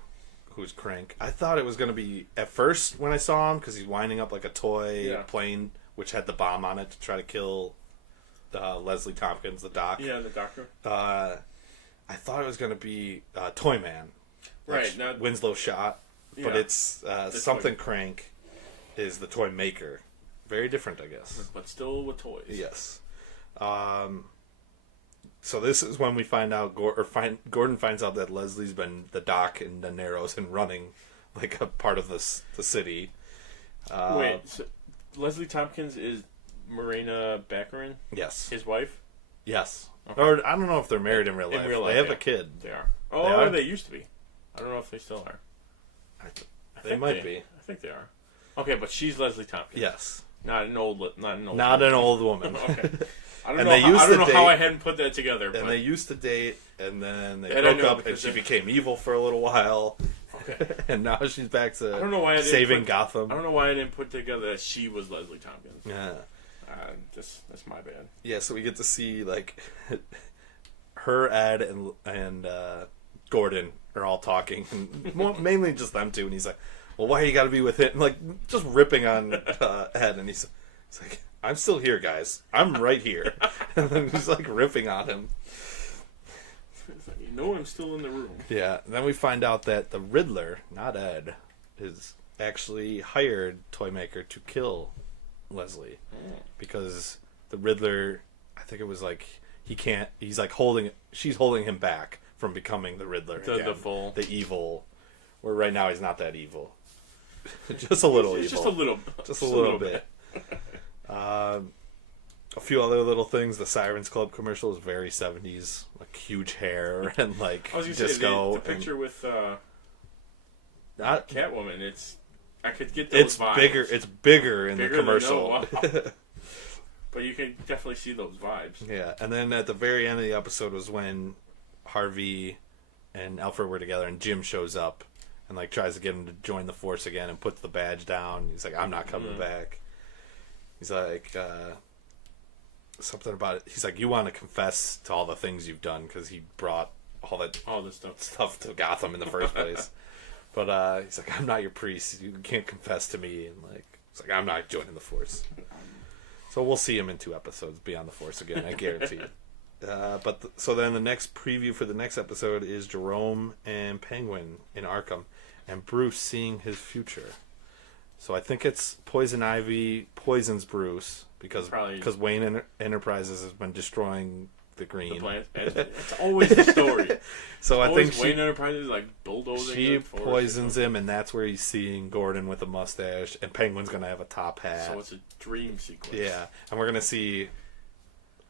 who's Crank, I thought it was going to be, at first when I saw him, because he's winding up like a toy plane, which had the bomb on it to try to kill Leslie Tompkins, the doc. Yeah, the doctor. I thought it was going to be Toyman. Right. Now, Winslow shot, but it's something Crank is the toy maker. Very different, I guess. But still with toys. Yes. So this is when we find out, Gordon finds out that Leslie's been the doc in the Narrows and running like a part of the city. Wait, so Leslie Tompkins is Morena Baccarin? Yes. His wife? Yes. Okay. Or I don't know if they're married in real life. They have a kid. They are. Oh, they used to be. I don't know if they still are. They might be. I think they are. Okay, but she's Leslie Tompkins. Yes. Not an old woman. Okay. I don't know how I hadn't put that together. And they used to date, and then they broke up, and she became evil for a little while. Okay. And now she's back to I don't know why I saving Gotham. I don't know why I didn't put together that she was Leslie Tompkins. Yeah. That's my bad. Yeah, so we get to see, like, her, Ed, and Gordon are all talking. And mainly just them two. And he's like, well, why you got to be with him? Like, just ripping on Ed. And he's like, I'm still here, guys. I'm right here. And then he's, like, ripping on him. You know I'm still in the room. Yeah. And then we find out that the Riddler, not Ed, is actually hired Toymaker to kill Leslie. Because the Riddler, I think it was like, he's like she's holding him back from becoming the Riddler again. The evil, where right now he's not that evil. Just a little evil. Just a little bit. A few other little things. The Sirens Club commercial is very 70s, like huge hair and like disco. The picture with not Catwoman. I could get those vibes. It's bigger in the commercial. But you can definitely see those vibes. Yeah, and then at the very end of the episode was when Harvey and Alfred were together, and Jim shows up and like tries to get him to join the force again, and puts the badge down. He's like, "I'm not coming back." He's like, something about it. He's like, "You want to confess to all the things you've done," because he brought all this stuff to Gotham in the first place. But he's like, "I'm not your priest. You can't confess to me." And like, it's like, "I'm not joining the force." So we'll see him in 2 episodes Beyond the Force again, I guarantee it. So then the next preview for the next episode is Jerome and Penguin in Arkham, and Bruce seeing his future. So I think it's Poison Ivy poisons Bruce because Wayne Enterprises has been destroying the Green. The plant. It's always the story. So I think Wayne Enterprises like bulldozing. She poisons him, and that's where he's seeing Gordon with a mustache, and Penguin's gonna have a top hat. So it's a dream sequence. Yeah, and we're gonna see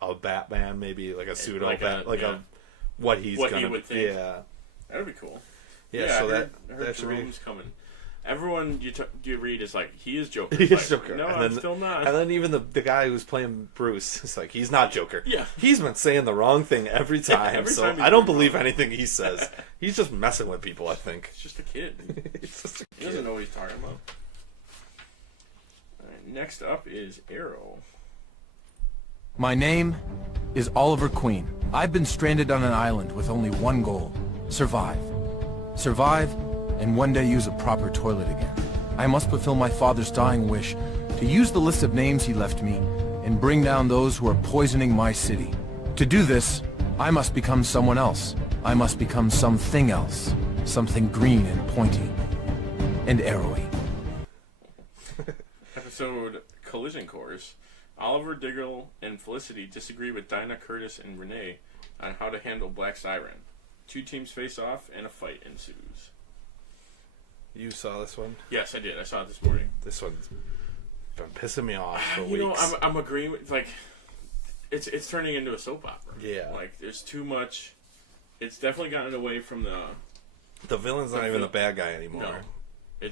a Batman, maybe like a pseudo what he would think. Yeah, that'd be cool. Yeah, so I heard Jerome's coming. Everyone you read is like, he is Joker. He is Joker. No, I'm still not. And then even the guy who's playing Bruce is like, he's not Joker. Yeah. He's been saying the wrong thing every time. So I don't believe anything he says. He's just messing with people, I think. He's just a kid. He doesn't know what he's talking about. All right, next up is Arrow. My name is Oliver Queen. I've been stranded on an island with only one goal: survive. Survive, and one day use a proper toilet again. I must fulfill my father's dying wish to use the list of names he left me and bring down those who are poisoning my city. To do this, I must become someone else. I must become something else. Something green and pointy. And arrowy. Episode Collision Course. Oliver, Diggle, and Felicity disagree with Dinah, Curtis, and Renee on how to handle Black Siren. 2 teams face off, and a fight ensues. You saw this one? Yes, I did. I saw it this morning. This one's been pissing me off for weeks. I'm agreeing with, like, it's turning into a soap opera. Yeah. Like, there's too much. It's definitely gotten away from the villain's not even the bad guy anymore. No.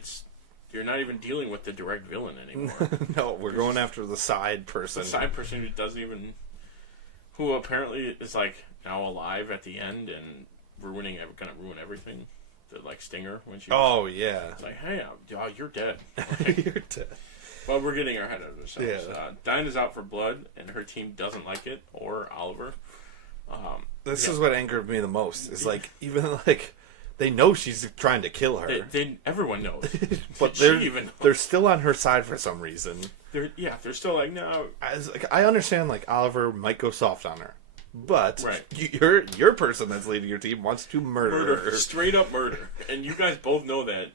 You're not even dealing with the direct villain anymore. No, we're going after the side person. The side person who doesn't even, who apparently is like now alive at the end and gonna ruin everything. The like Stinger when she. Yeah. It's like, hey, you're dead. You're dead. Well, we're getting our head out of ourselves. Yeah. Dinah's out for blood, and her team doesn't like it, or Oliver. This is what angered me the most. Is like even like they know she's trying to kill her. Everyone knows, but they're still on her side for some reason. They're still like no. I understand like Oliver might go soft on her. But right. your person that's leading your team wants to murder her. Straight up murder. And you guys both know that.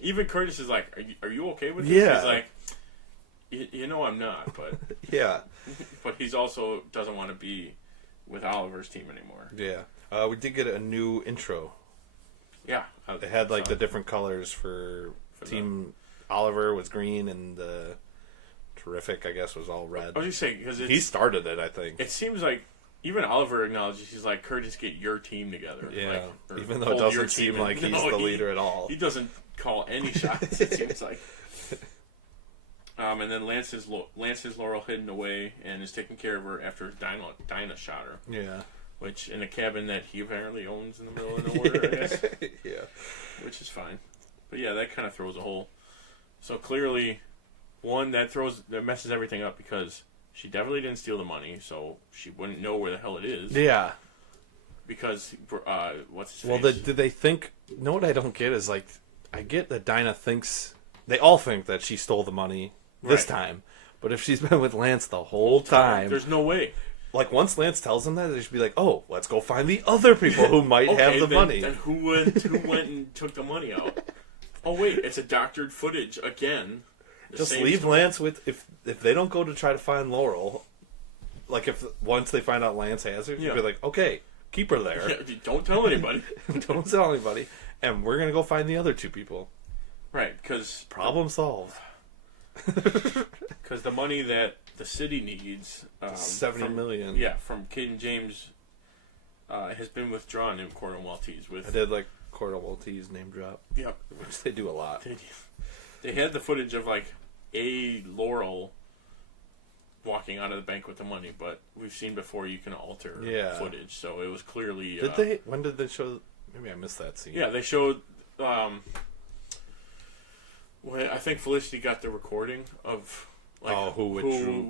Even Curtis is like, are you okay with this? Yeah. He's like, you know I'm not, but... Yeah. But he's also doesn't want to be with Oliver's team anymore. Yeah. We did get a new intro. Yeah. It had like the different colors for Team Oliver was green and the Terrific, I guess, was all red. I was just saying, because he started it, I think. It seems like even Oliver acknowledges, he's like, Curtis, get your team together. Yeah, like, even though it doesn't seem like he's the leader at all. He doesn't call any shots, it seems like. And then Lance has Laurel hidden away and is taking care of her after Dinah shot her. Yeah. Which, in a cabin that he apparently owns in the middle of nowhere, I guess. Yeah. Which is fine. But yeah, that kind of throws a hole. So clearly, one, that messes everything up because she definitely didn't steal the money, so she wouldn't know where the hell it is. Yeah. Because, what's his Well, face? did they think... No, what I don't get is, like, I get that Dinah thinks... They all think that she stole the money this time. But if she's been with Lance the whole time... There's no way. Like, once Lance tells them that, they should be like, oh, let's go find the other people who might have the money. Then who went and took the money out? Oh, wait, it's a doctored footage again. Just leave Lance with... If they don't go to try to find Laurel, like, if once they find out Lance has her, you'd be like, okay, keep her there. Yeah, don't tell anybody. Don't tell anybody. And we're going to go find the other two people. Right, because... Problem solved. Because the money that the city needs... $70 million. Yeah, from Kate and James has been withdrawn in Corto Maltese. I did like Corto Maltese name drop. Yep. Which they do a lot. They had the footage of like a Laurel walking out of the bank with the money, but we've seen before you can alter footage, so it was clearly... Did they? When did they show... Maybe I missed that scene. Yeah, they showed... well, I think Felicity got the recording of like who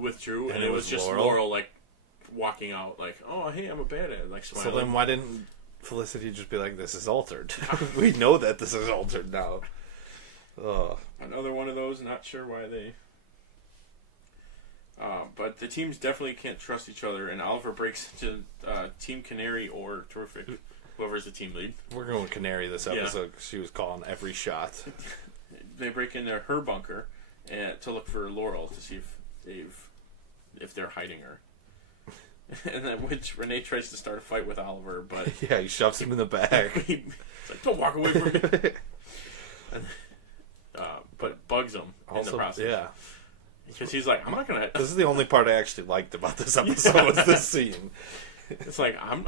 withdrew, and it was just Laurel like walking out like, oh hey, I'm a badass, like smiling. So then why didn't Felicity just be like, this is altered? We know that this is altered now. Another one of those, not sure why they... but the teams definitely can't trust each other, and Oliver breaks into Team Canary or Terrific, whoever's the team lead. We're going Canary this episode because she was calling every shot. They break into her bunker to look for Laurel to see if they're hiding her. And then which Renee tries to start a fight with Oliver, but yeah, he shoves him in the back. He's like, don't walk away from me. But bugs him in the process. Yeah. Because he's like, I'm not gonna... This is the only part I actually liked about this episode was this scene. It's like, I'm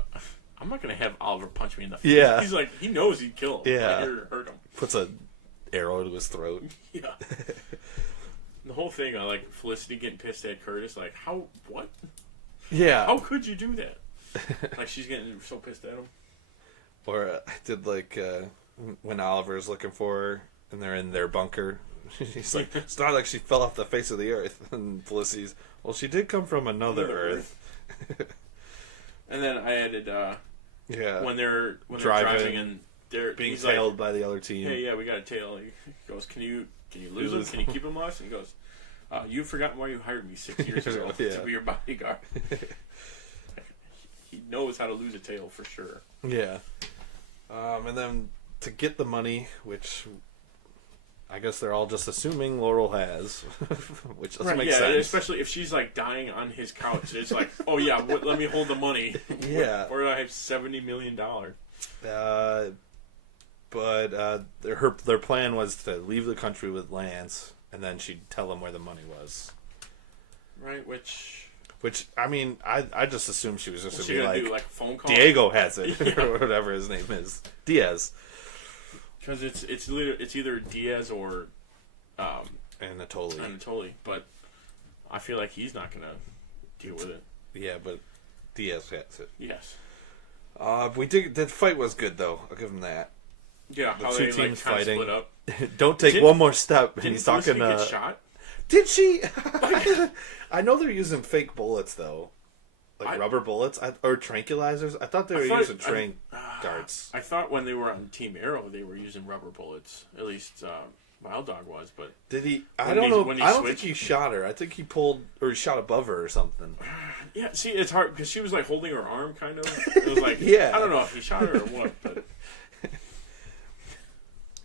not gonna have Oliver punch me in the face. Yeah. He's like, he knows he'd kill him. Yeah. Or hurt him. Puts a arrow to his throat. Yeah. The whole thing, I like Felicity getting pissed at Curtis, like, what? Yeah. How could you do that? Like, she's getting so pissed at him. Or I did like when Oliver's looking for her and they're in their bunker. He's like, it's not like she fell off the face of the earth. And Felicity's, well, she did come from another Earth. And then I added, when they're driving and they're being tailed by the other team. Yeah, we got a tail. He goes, can you lose him? Can you keep him lost? And he goes, you've forgotten why you hired me 6 years ago to be your bodyguard. He knows how to lose a tail for sure. Yeah. And then to get the money, which I guess they're all just assuming Laurel has, which doesn't make sense. Especially if she's like dying on his couch. It's like, oh yeah, let me hold the money. Yeah. Where do I have $70 million? But their plan was to leave the country with Lance, and then she'd tell him where the money was. Right, which I mean, I just assumed she was just going to be do, like a phone call? Diego has it, or whatever his name is. Diaz. Because it's either Diaz or Anatoly. But I feel like he's not going to deal with it. Yeah, but Diaz has it. Yes. The fight was good, though. I'll give him that. Yeah, the how two they teams like, fighting. split up. Don't take one more step. And Didn't he's talking. Get shot? Did she? I know they're using fake bullets though, like rubber bullets or tranquilizers. I thought they were using train darts. I thought when they were on Team Arrow, they were using rubber bullets. At least Wild Dog was. But did he? I don't know. I don't think he shot her. I think he pulled or he shot above her or something. Yeah. See, it's hard because she was like holding her arm, kind of. It was like, yeah. I don't know if he shot her or what, but.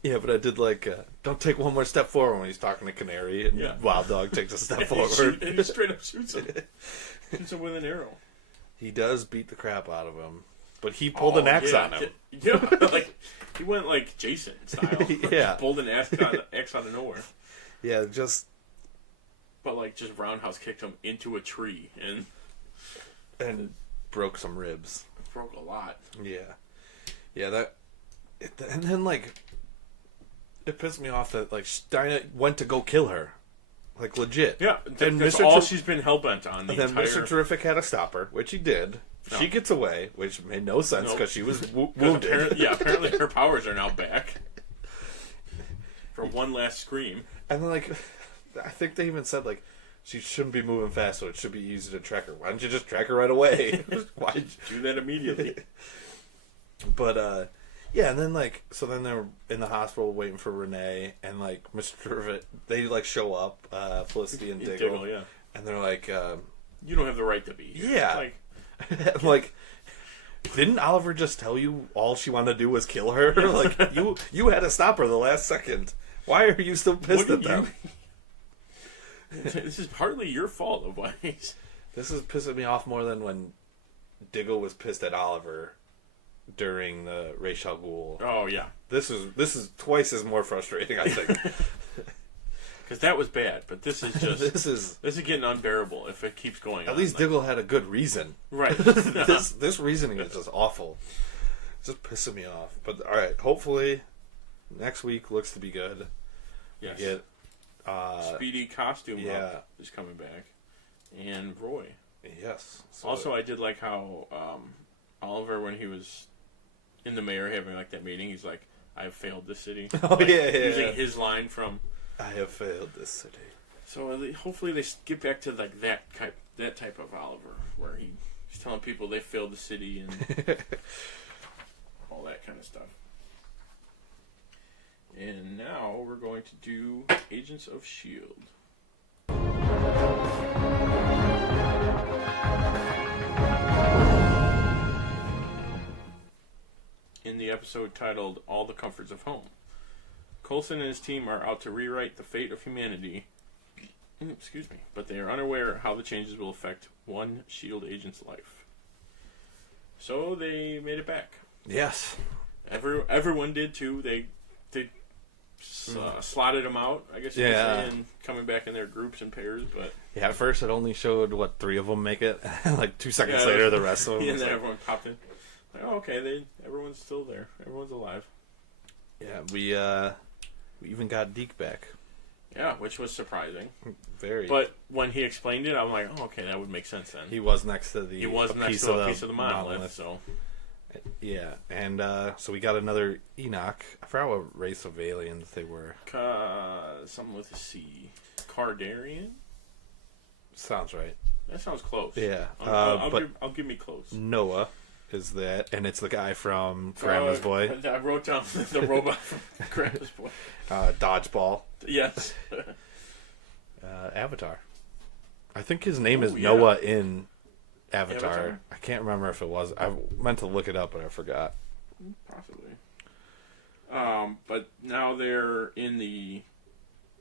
Yeah, but I did like, don't take one more step forward when he's talking to Canary, and Wild Dog takes a step forward. And he straight up shoots him. Shoots him with an arrow. He does beat the crap out of him, but he pulled an axe on him. Yeah, like, he went like Jason style. Yeah. Pulled an axe out of nowhere. Yeah, just... But like, just roundhouse kicked him into a tree, and broke some ribs. Broke a lot. Yeah. Yeah, and then like... It pissed me off that like Dinah went to go kill her, like legit. Yeah, and that's all she's been hell-bent on. And then Mr. Terrific had to stop her, which he did. No. She gets away, which made no sense because she was wounded. Apparently her powers are now back. for one last scream. And then, like, I think they even said, like, she shouldn't be moving fast, so it should be easy to track her. Why don't you just track her right away? Why did you do that immediately? But, yeah, and then, like, so then they're in the hospital waiting for Renee, and, like, Mr. They, like, show up, Felicity and Diggle. Yeah. And they're like, you don't have the right to be here. Yeah. Like, I'm like, didn't Oliver just tell you all she wanted to do was kill her? Like, you had to stop her the last second. Why are you still pissed at them? This is partly your fault, Obvious. This is pissing me off more than when Diggle was pissed at Oliver during the S.H.I.E.L.D. Oh yeah, this is twice as more frustrating, I think. Because that was bad, but this is just this is getting unbearable if it keeps going. At least Diggle had a good reason, right? this reasoning is just awful. It's just pissing me off. But all right, hopefully next week looks to be good. Yes. We get Speedy costume is coming back, and Roy. Yes. So also, I did like how Oliver, when he was in the mayor having like that meeting, he's like, "I have failed this city." Oh like, yeah, using his line from "I have failed this city." So hopefully they get back to like that type of Oliver, where he's telling people they failed the city and all that kind of stuff. And now we're going to do Agents of S.H.I.E.L.D. In the episode titled All the Comforts of Home, Coulson and his team are out to rewrite the fate of humanity. Excuse me, but they are unaware how the changes will affect one S.H.I.E.L.D. agent's life. So they made it back. Yes. Everyone did too. They slotted them out, I guess you could say, and coming back in their groups and pairs. But yeah, at first it only showed 3 of them make it. Like 2 seconds later, the rest of them. And then everyone popped in. Like, oh, okay, everyone's still there. Everyone's alive. Yeah, we even got Deke back. Yeah, which was surprising. Very. But when he explained it, I'm like, oh, okay, that would make sense then. He was next to a piece of the monolith. So. Yeah, and so we got another Enoch. I forgot what race of aliens they were. Something with a C. Cardarian? Sounds right. That sounds close. Yeah. I'll give me close. Noah is that, and it's the guy from Grandma's Boy. I wrote down the robot from Grandma's Boy. Dodgeball. Yes. Avatar. I think his name is Noah in Avatar. I can't remember if it was. I meant to look it up, but I forgot. Possibly. But now they're in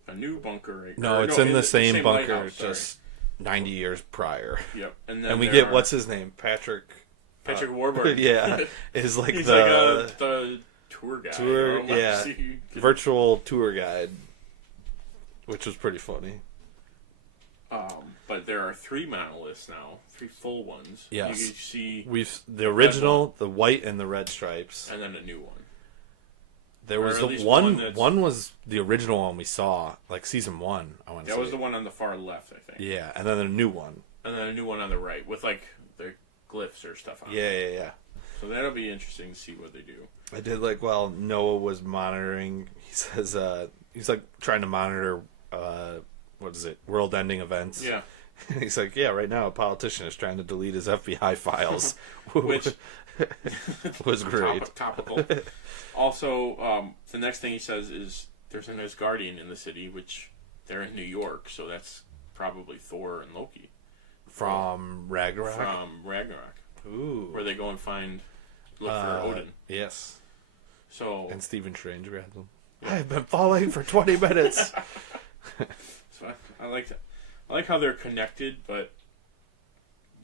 a new bunker. Right? No, it's in the same bunker, just 90 years prior. Yep. And we get what's his name, Patrick Warburton. Yeah, is like he's the tour guide. Virtual tour guide, which was pretty funny. But there are 3 monoliths now, 3 full ones. Yes. You see the original, the white and the red stripes, and then a new one. There was the one. One was the original one we saw, like season 1. I want to say that was the one on the far left, I think. Yeah, and then a new one, and then a new one on the right with like the glyphs or stuff on. Yeah. So that'll be interesting to see what they do. I did like while Noah was monitoring. He says he's like trying to monitor what is it? World-ending events. Yeah. He's like, yeah, right now a politician is trying to delete his FBI files, which was great. Topical. Also, the next thing he says is there's an Asgardian in the city, which they're in New York, so that's probably Thor and Loki. From Ragnarok? From Ragnarok. Ooh. Where they go and look for Odin. Yes. So. And Stephen Strange grabs him. Yeah. I've been falling for 20 minutes. So I like how they're connected, but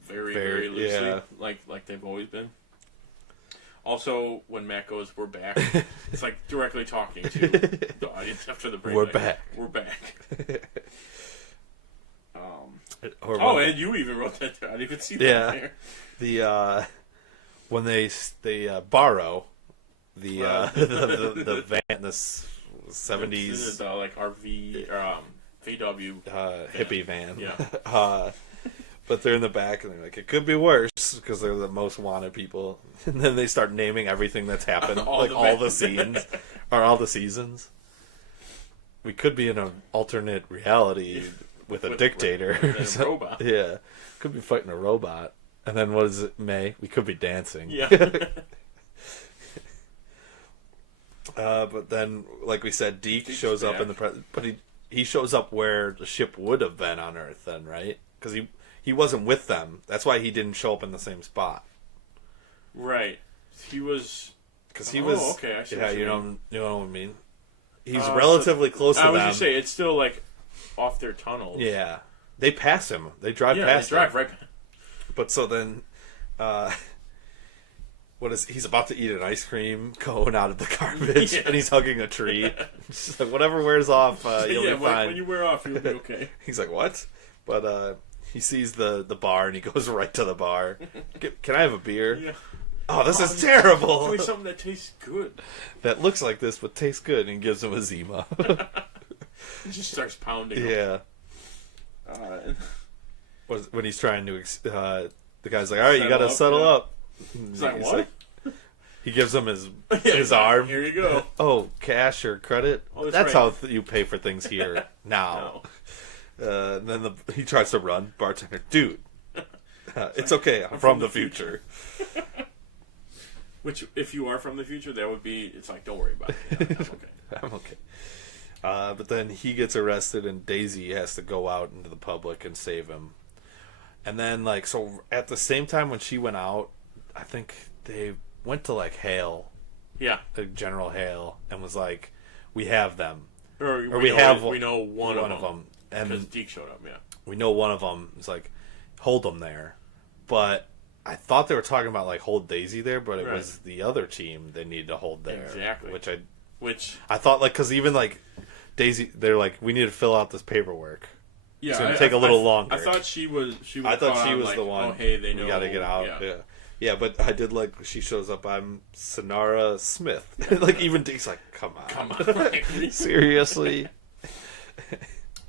very, very loosely, yeah. like they've always been. Also, when Matt goes, "We're back," it's like directly talking to the audience after the break. We're like, back. We're back. And you even wrote that down. I didn't even see that there. When they borrow the van, this 70s like RV VW hippie van. Yeah. But they're in the back and they're like, it could be worse because they're the most wanted people. And then they start naming everything that's happened, all the scenes or all the seasons. we could be in an alternate reality with a dictator. With a robot. Yeah. Could be fighting a robot. And then what is it, May? We could be dancing. Yeah. But then, like we said, Deke shows up in the but he shows up where the ship would have been on Earth then, right? Because he wasn't with them. That's why he didn't show up in the same spot. Right. He was... Because he was... okay, I see yeah, what you mean. know what I mean? He's relatively close to them. I was just saying, it's still, like, off their tunnels. Yeah. They pass him. They drive past him. Yeah, they drive right past. But so then... he's about to eat an ice cream cone out of the garbage, and he's hugging a tree. Just like, whatever wears off, you'll be fine. When you wear off, you'll be okay. He's like, what? But he sees the bar, and he goes right to the bar. Can I have a beer? Yeah. Oh, this is terrible. Give me something that tastes good. That looks like this, but tastes good, and he gives him a Zima. He just starts pounding yeah. him. When he's trying to... the guy's like, all right, you got to settle up. He's like, what? He gives him his arm. Here you go. Oh, cash or credit? Oh, that's right. how you pay for things here now. Then he tries to run. Bartender, dude, it's okay. I'm from the future. Which, if you are from the future, that would be... It's like, don't worry about it. I'm okay. I'm okay. But then he gets arrested, and Daisy has to go out into the public and save him. And then, like, so at the same time when she went out, I think they went to, like, Hale. Yeah. General Hale, and was like, we have them. Or we know one of them. Because Deke showed up, yeah. We know one of them. It's like, hold them there. But I thought they were talking about, like, hold Daisy there, but it was the other team they needed to hold there. Exactly. Which I thought, like, because even, like, Daisy, they're like, we need to fill out this paperwork. Yeah, it's going to take a little longer. I thought she was. I thought she was like, the one. Oh, hey, they know. We got to get out. Yeah, but I did like she shows up. I'm Sonara Smith. Like even Deke's like, come on, seriously.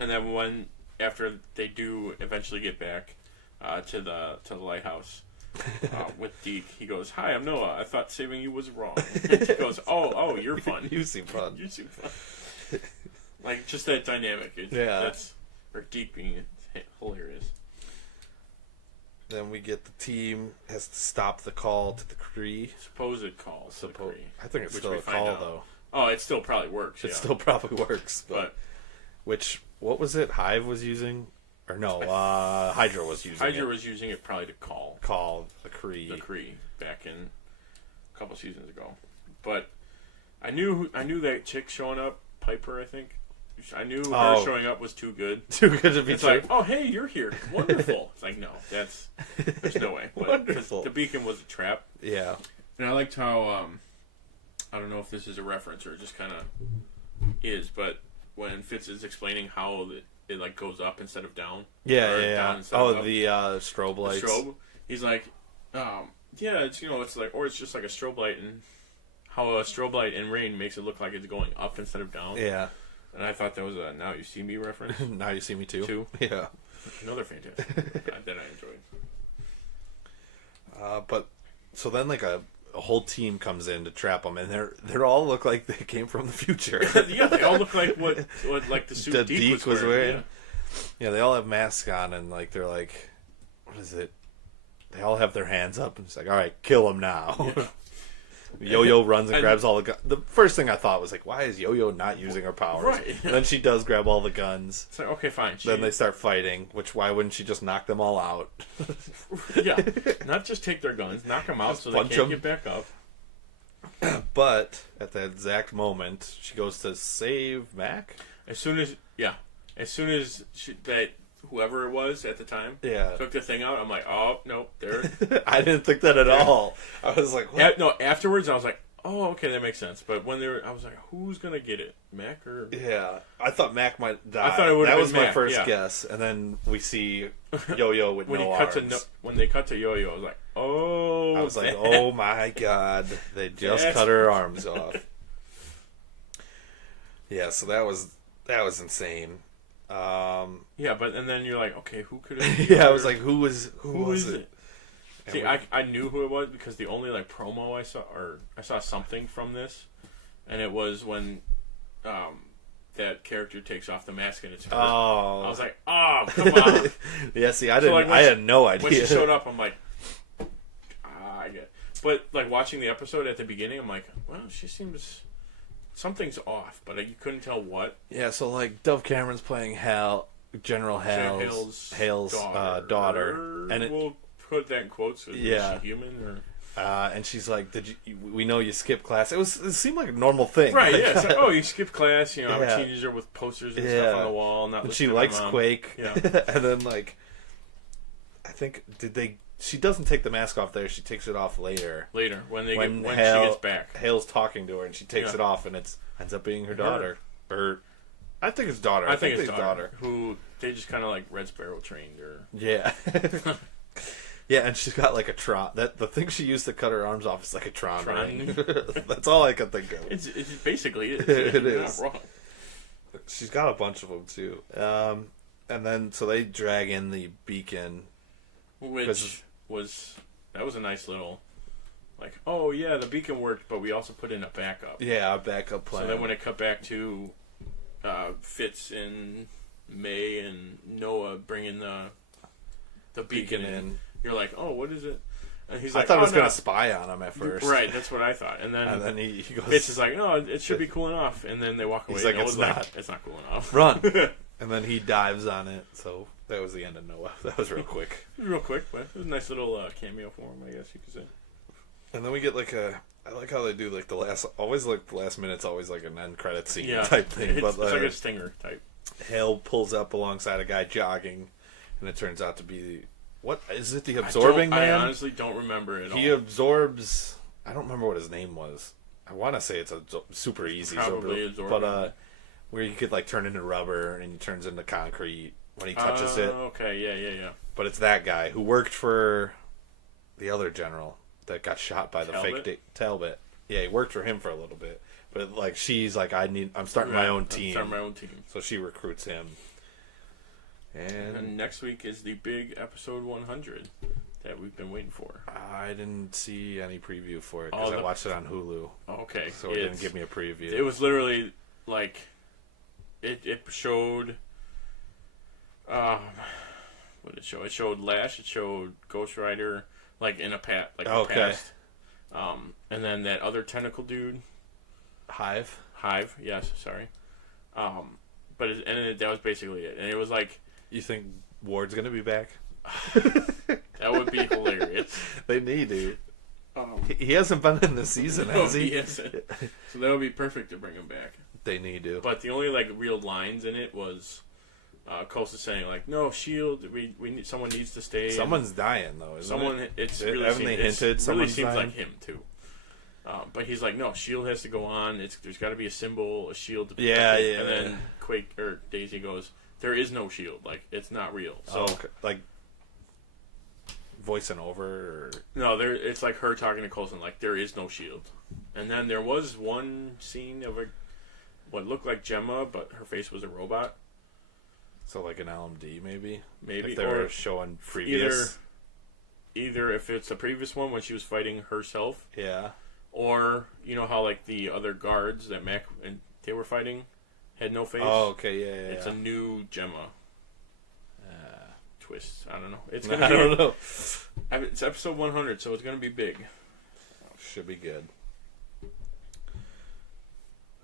And then after they do eventually get back to the lighthouse with Deke, he goes, "Hi, I'm Noah. I thought saving you was wrong." And he goes, "Oh, you're fun. You seem fun. You seem fun." Like just that dynamic. Or Deke being hilarious. Then we get the team has to stop the call to the Kree. Supposed call to the Kree. I think it's still a call, though. Oh, it still probably works. It still probably works. But what was it Hive was using? Or no, Hydra was using it. Hydra was using it probably to call the Kree. The Kree back in a couple seasons ago. But I knew that chick showing up, Piper, I think. I knew her showing up was too good. Too good to be true. Like, oh, hey, you're here. Wonderful. It's like, no, there's no way. Wonderful. The beacon was a trap. Yeah. And I liked how, I don't know if this is a reference or just kind of is, but when Fitz is explaining how it like goes up instead of down. Yeah. Down the strobe lights. The strobe. He's like, yeah, it's it's like, or it's just like a strobe light, and how a strobe light in rain makes it look like it's going up instead of down. Yeah. And I thought that was a Now You See Me reference. Now You See Me Too. Yeah. Another fantastic that I enjoyed. But so then like a whole team comes in to trap them, and they all look like they came from the future. Yeah, they all look like what like the suit Deke was wearing. Yeah, they all have masks on, and like they're like, what is it? They all have their hands up, and it's like, all right, kill them now. Yeah. Yo-Yo runs and grabs all the guns. The first thing I thought was like, why is Yo-Yo not using her powers? Right. And then she does grab all the guns. It's like, okay, fine. Then they start fighting, which why wouldn't she just knock them all out? Yeah. Not just take their guns, knock them out so they can't get back up. But at that exact moment, she goes to save Mac. As soon as whoever it was at the time took the thing out, I'm like, oh, nope, there. I didn't think that at all. I was like, what? No, afterwards I was like, oh, okay, that makes sense. But when I was like, who's going to get it? Mac or... Yeah, I thought Mac might die. I thought it would have been That was my Mac, first guess. And then we see Yo-Yo with no arms. When they cut to Yo-Yo, I was like, oh. I was like, oh my god, they just cut her arms off. Yeah, so that was insane. Yeah, but and then you're like, okay, who could it be? Yeah, I was like, who was it? See, I knew who it was because the only like promo I saw something from this, and it was when that character takes off the mask and it's her. Oh. I was like, oh, come on. Yeah, see, I didn't. I had no idea. When she showed up, I'm like, I get it. But like watching the episode at the beginning, I'm like, well, she seems something's off, but you couldn't tell what. Yeah, so like Dove Cameron's playing General Hale's daughter, and we'll put that in quotes. Is she human or? And she's like, we know you skipped class. It seemed like a normal thing. Right, like, yeah. It's like, oh, you skipped class, I'm a teenager with posters and stuff on the wall. And she likes Quake. Yeah. And then, like, I think, she doesn't take the mask off there. She takes it off later. Later, when she gets back. Hale's talking to her, and she takes it off, and it ends up being her daughter. I think it's daughter. I think it's daughter. Who, they just kind of like Red Sparrow trained her. Yeah. Yeah, and she's got like a Tron. The thing she used to cut her arms off is like a Tron ring. That's all I can think of. It basically is. It is. Not wrong. She's got a bunch of them too. And then so they drag in the beacon, which was a nice little, like, oh yeah, the beacon worked, but we also put in a backup. Yeah, a backup plan. So then when it cut back to Fitz and May and Noah bringing the beacon in. You're like, oh, what is it? And he's like, I thought it was going to spy on him at first. Right, that's what I thought. And then he goes, Fitz is like, no, it should be cooling off. And then they walk away. He's like, it's not. It's not cooling off. Run. And then he dives on it. So that was the end of Noah. That was real quick. Real quick, but it was a nice little cameo for him, I guess you could say. And then we get like I like how they do like the last minute's always like an end credit scene type thing. It's like a stinger type. Hale pulls up alongside a guy jogging, and it turns out to be... What is it? The absorbing man? I honestly don't remember it. He absorbs. I don't remember what his name was. I want to say it's a super easy. Probably absorbing. But where you could like turn into rubber and he turns into concrete when he touches it. Okay, yeah. But it's that guy who worked for the other general that got shot by the fake Talbot. Yeah, he worked for him for a little bit. But like she's like, I'm starting my own team. So she recruits him. And next week is the big episode 100 that we've been waiting for. I didn't see any preview for it because I watched it on Hulu. Okay. So it didn't give me a preview. It was literally like, it showed, what did it show? It showed Lash, it showed Ghost Rider, like in a past. And then that other tentacle dude. Hive, yes, sorry. But that was basically it. And it was like... You think Ward's going to be back? That would be hilarious. They need to. He hasn't been in this season, has he? He hasn't. So that would be perfect to bring him back. They need to. But the only like real lines in it was Costa saying like, "No, S.H.I.E.L.D. We need, someone needs to stay." Someone's dying though. It's really haven't they hinted? Really seems like him too. But he's like, no, S.H.I.E.L.D. has to go on. There's got to be a symbol, a shield. To yeah. And then Quake or Daisy goes, there is no shield. Like, it's not real. So, like, voicing over? Or... No, it's like her talking to Coulson, like, there is no shield. And then there was one scene of what looked like Gemma, but her face was a robot. So, like an LMD, maybe? Maybe. If they were showing previous... Either if it's the previous one when she was fighting herself. Yeah. Or, you know how, like, the other guards that Mac and they were fighting had no face? Oh, okay, yeah. It's a new Gemma. Twist. I don't know. It's I don't know. It's episode 100, so it's going to be big. Should be good.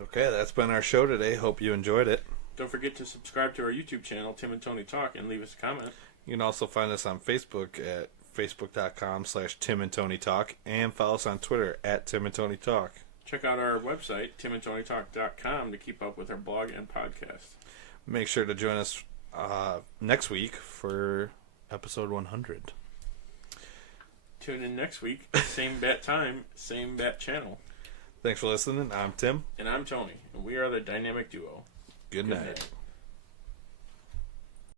Okay, that's been our show today. Hope you enjoyed it. Don't forget to subscribe to our YouTube channel, Tim and Tony Talk, and leave us a comment. You can also find us on Facebook at facebook.com/TimandTonyTalk and follow us on Twitter at TimandTonyTalk. Check out our website, timandtonytalk.com, to keep up with our blog and podcast. Make sure to join us next week for episode 100. Tune in next week, same bat time, same bat channel. Thanks for listening. I'm Tim. And I'm Tony, and we are the Dynamic Duo. Good night.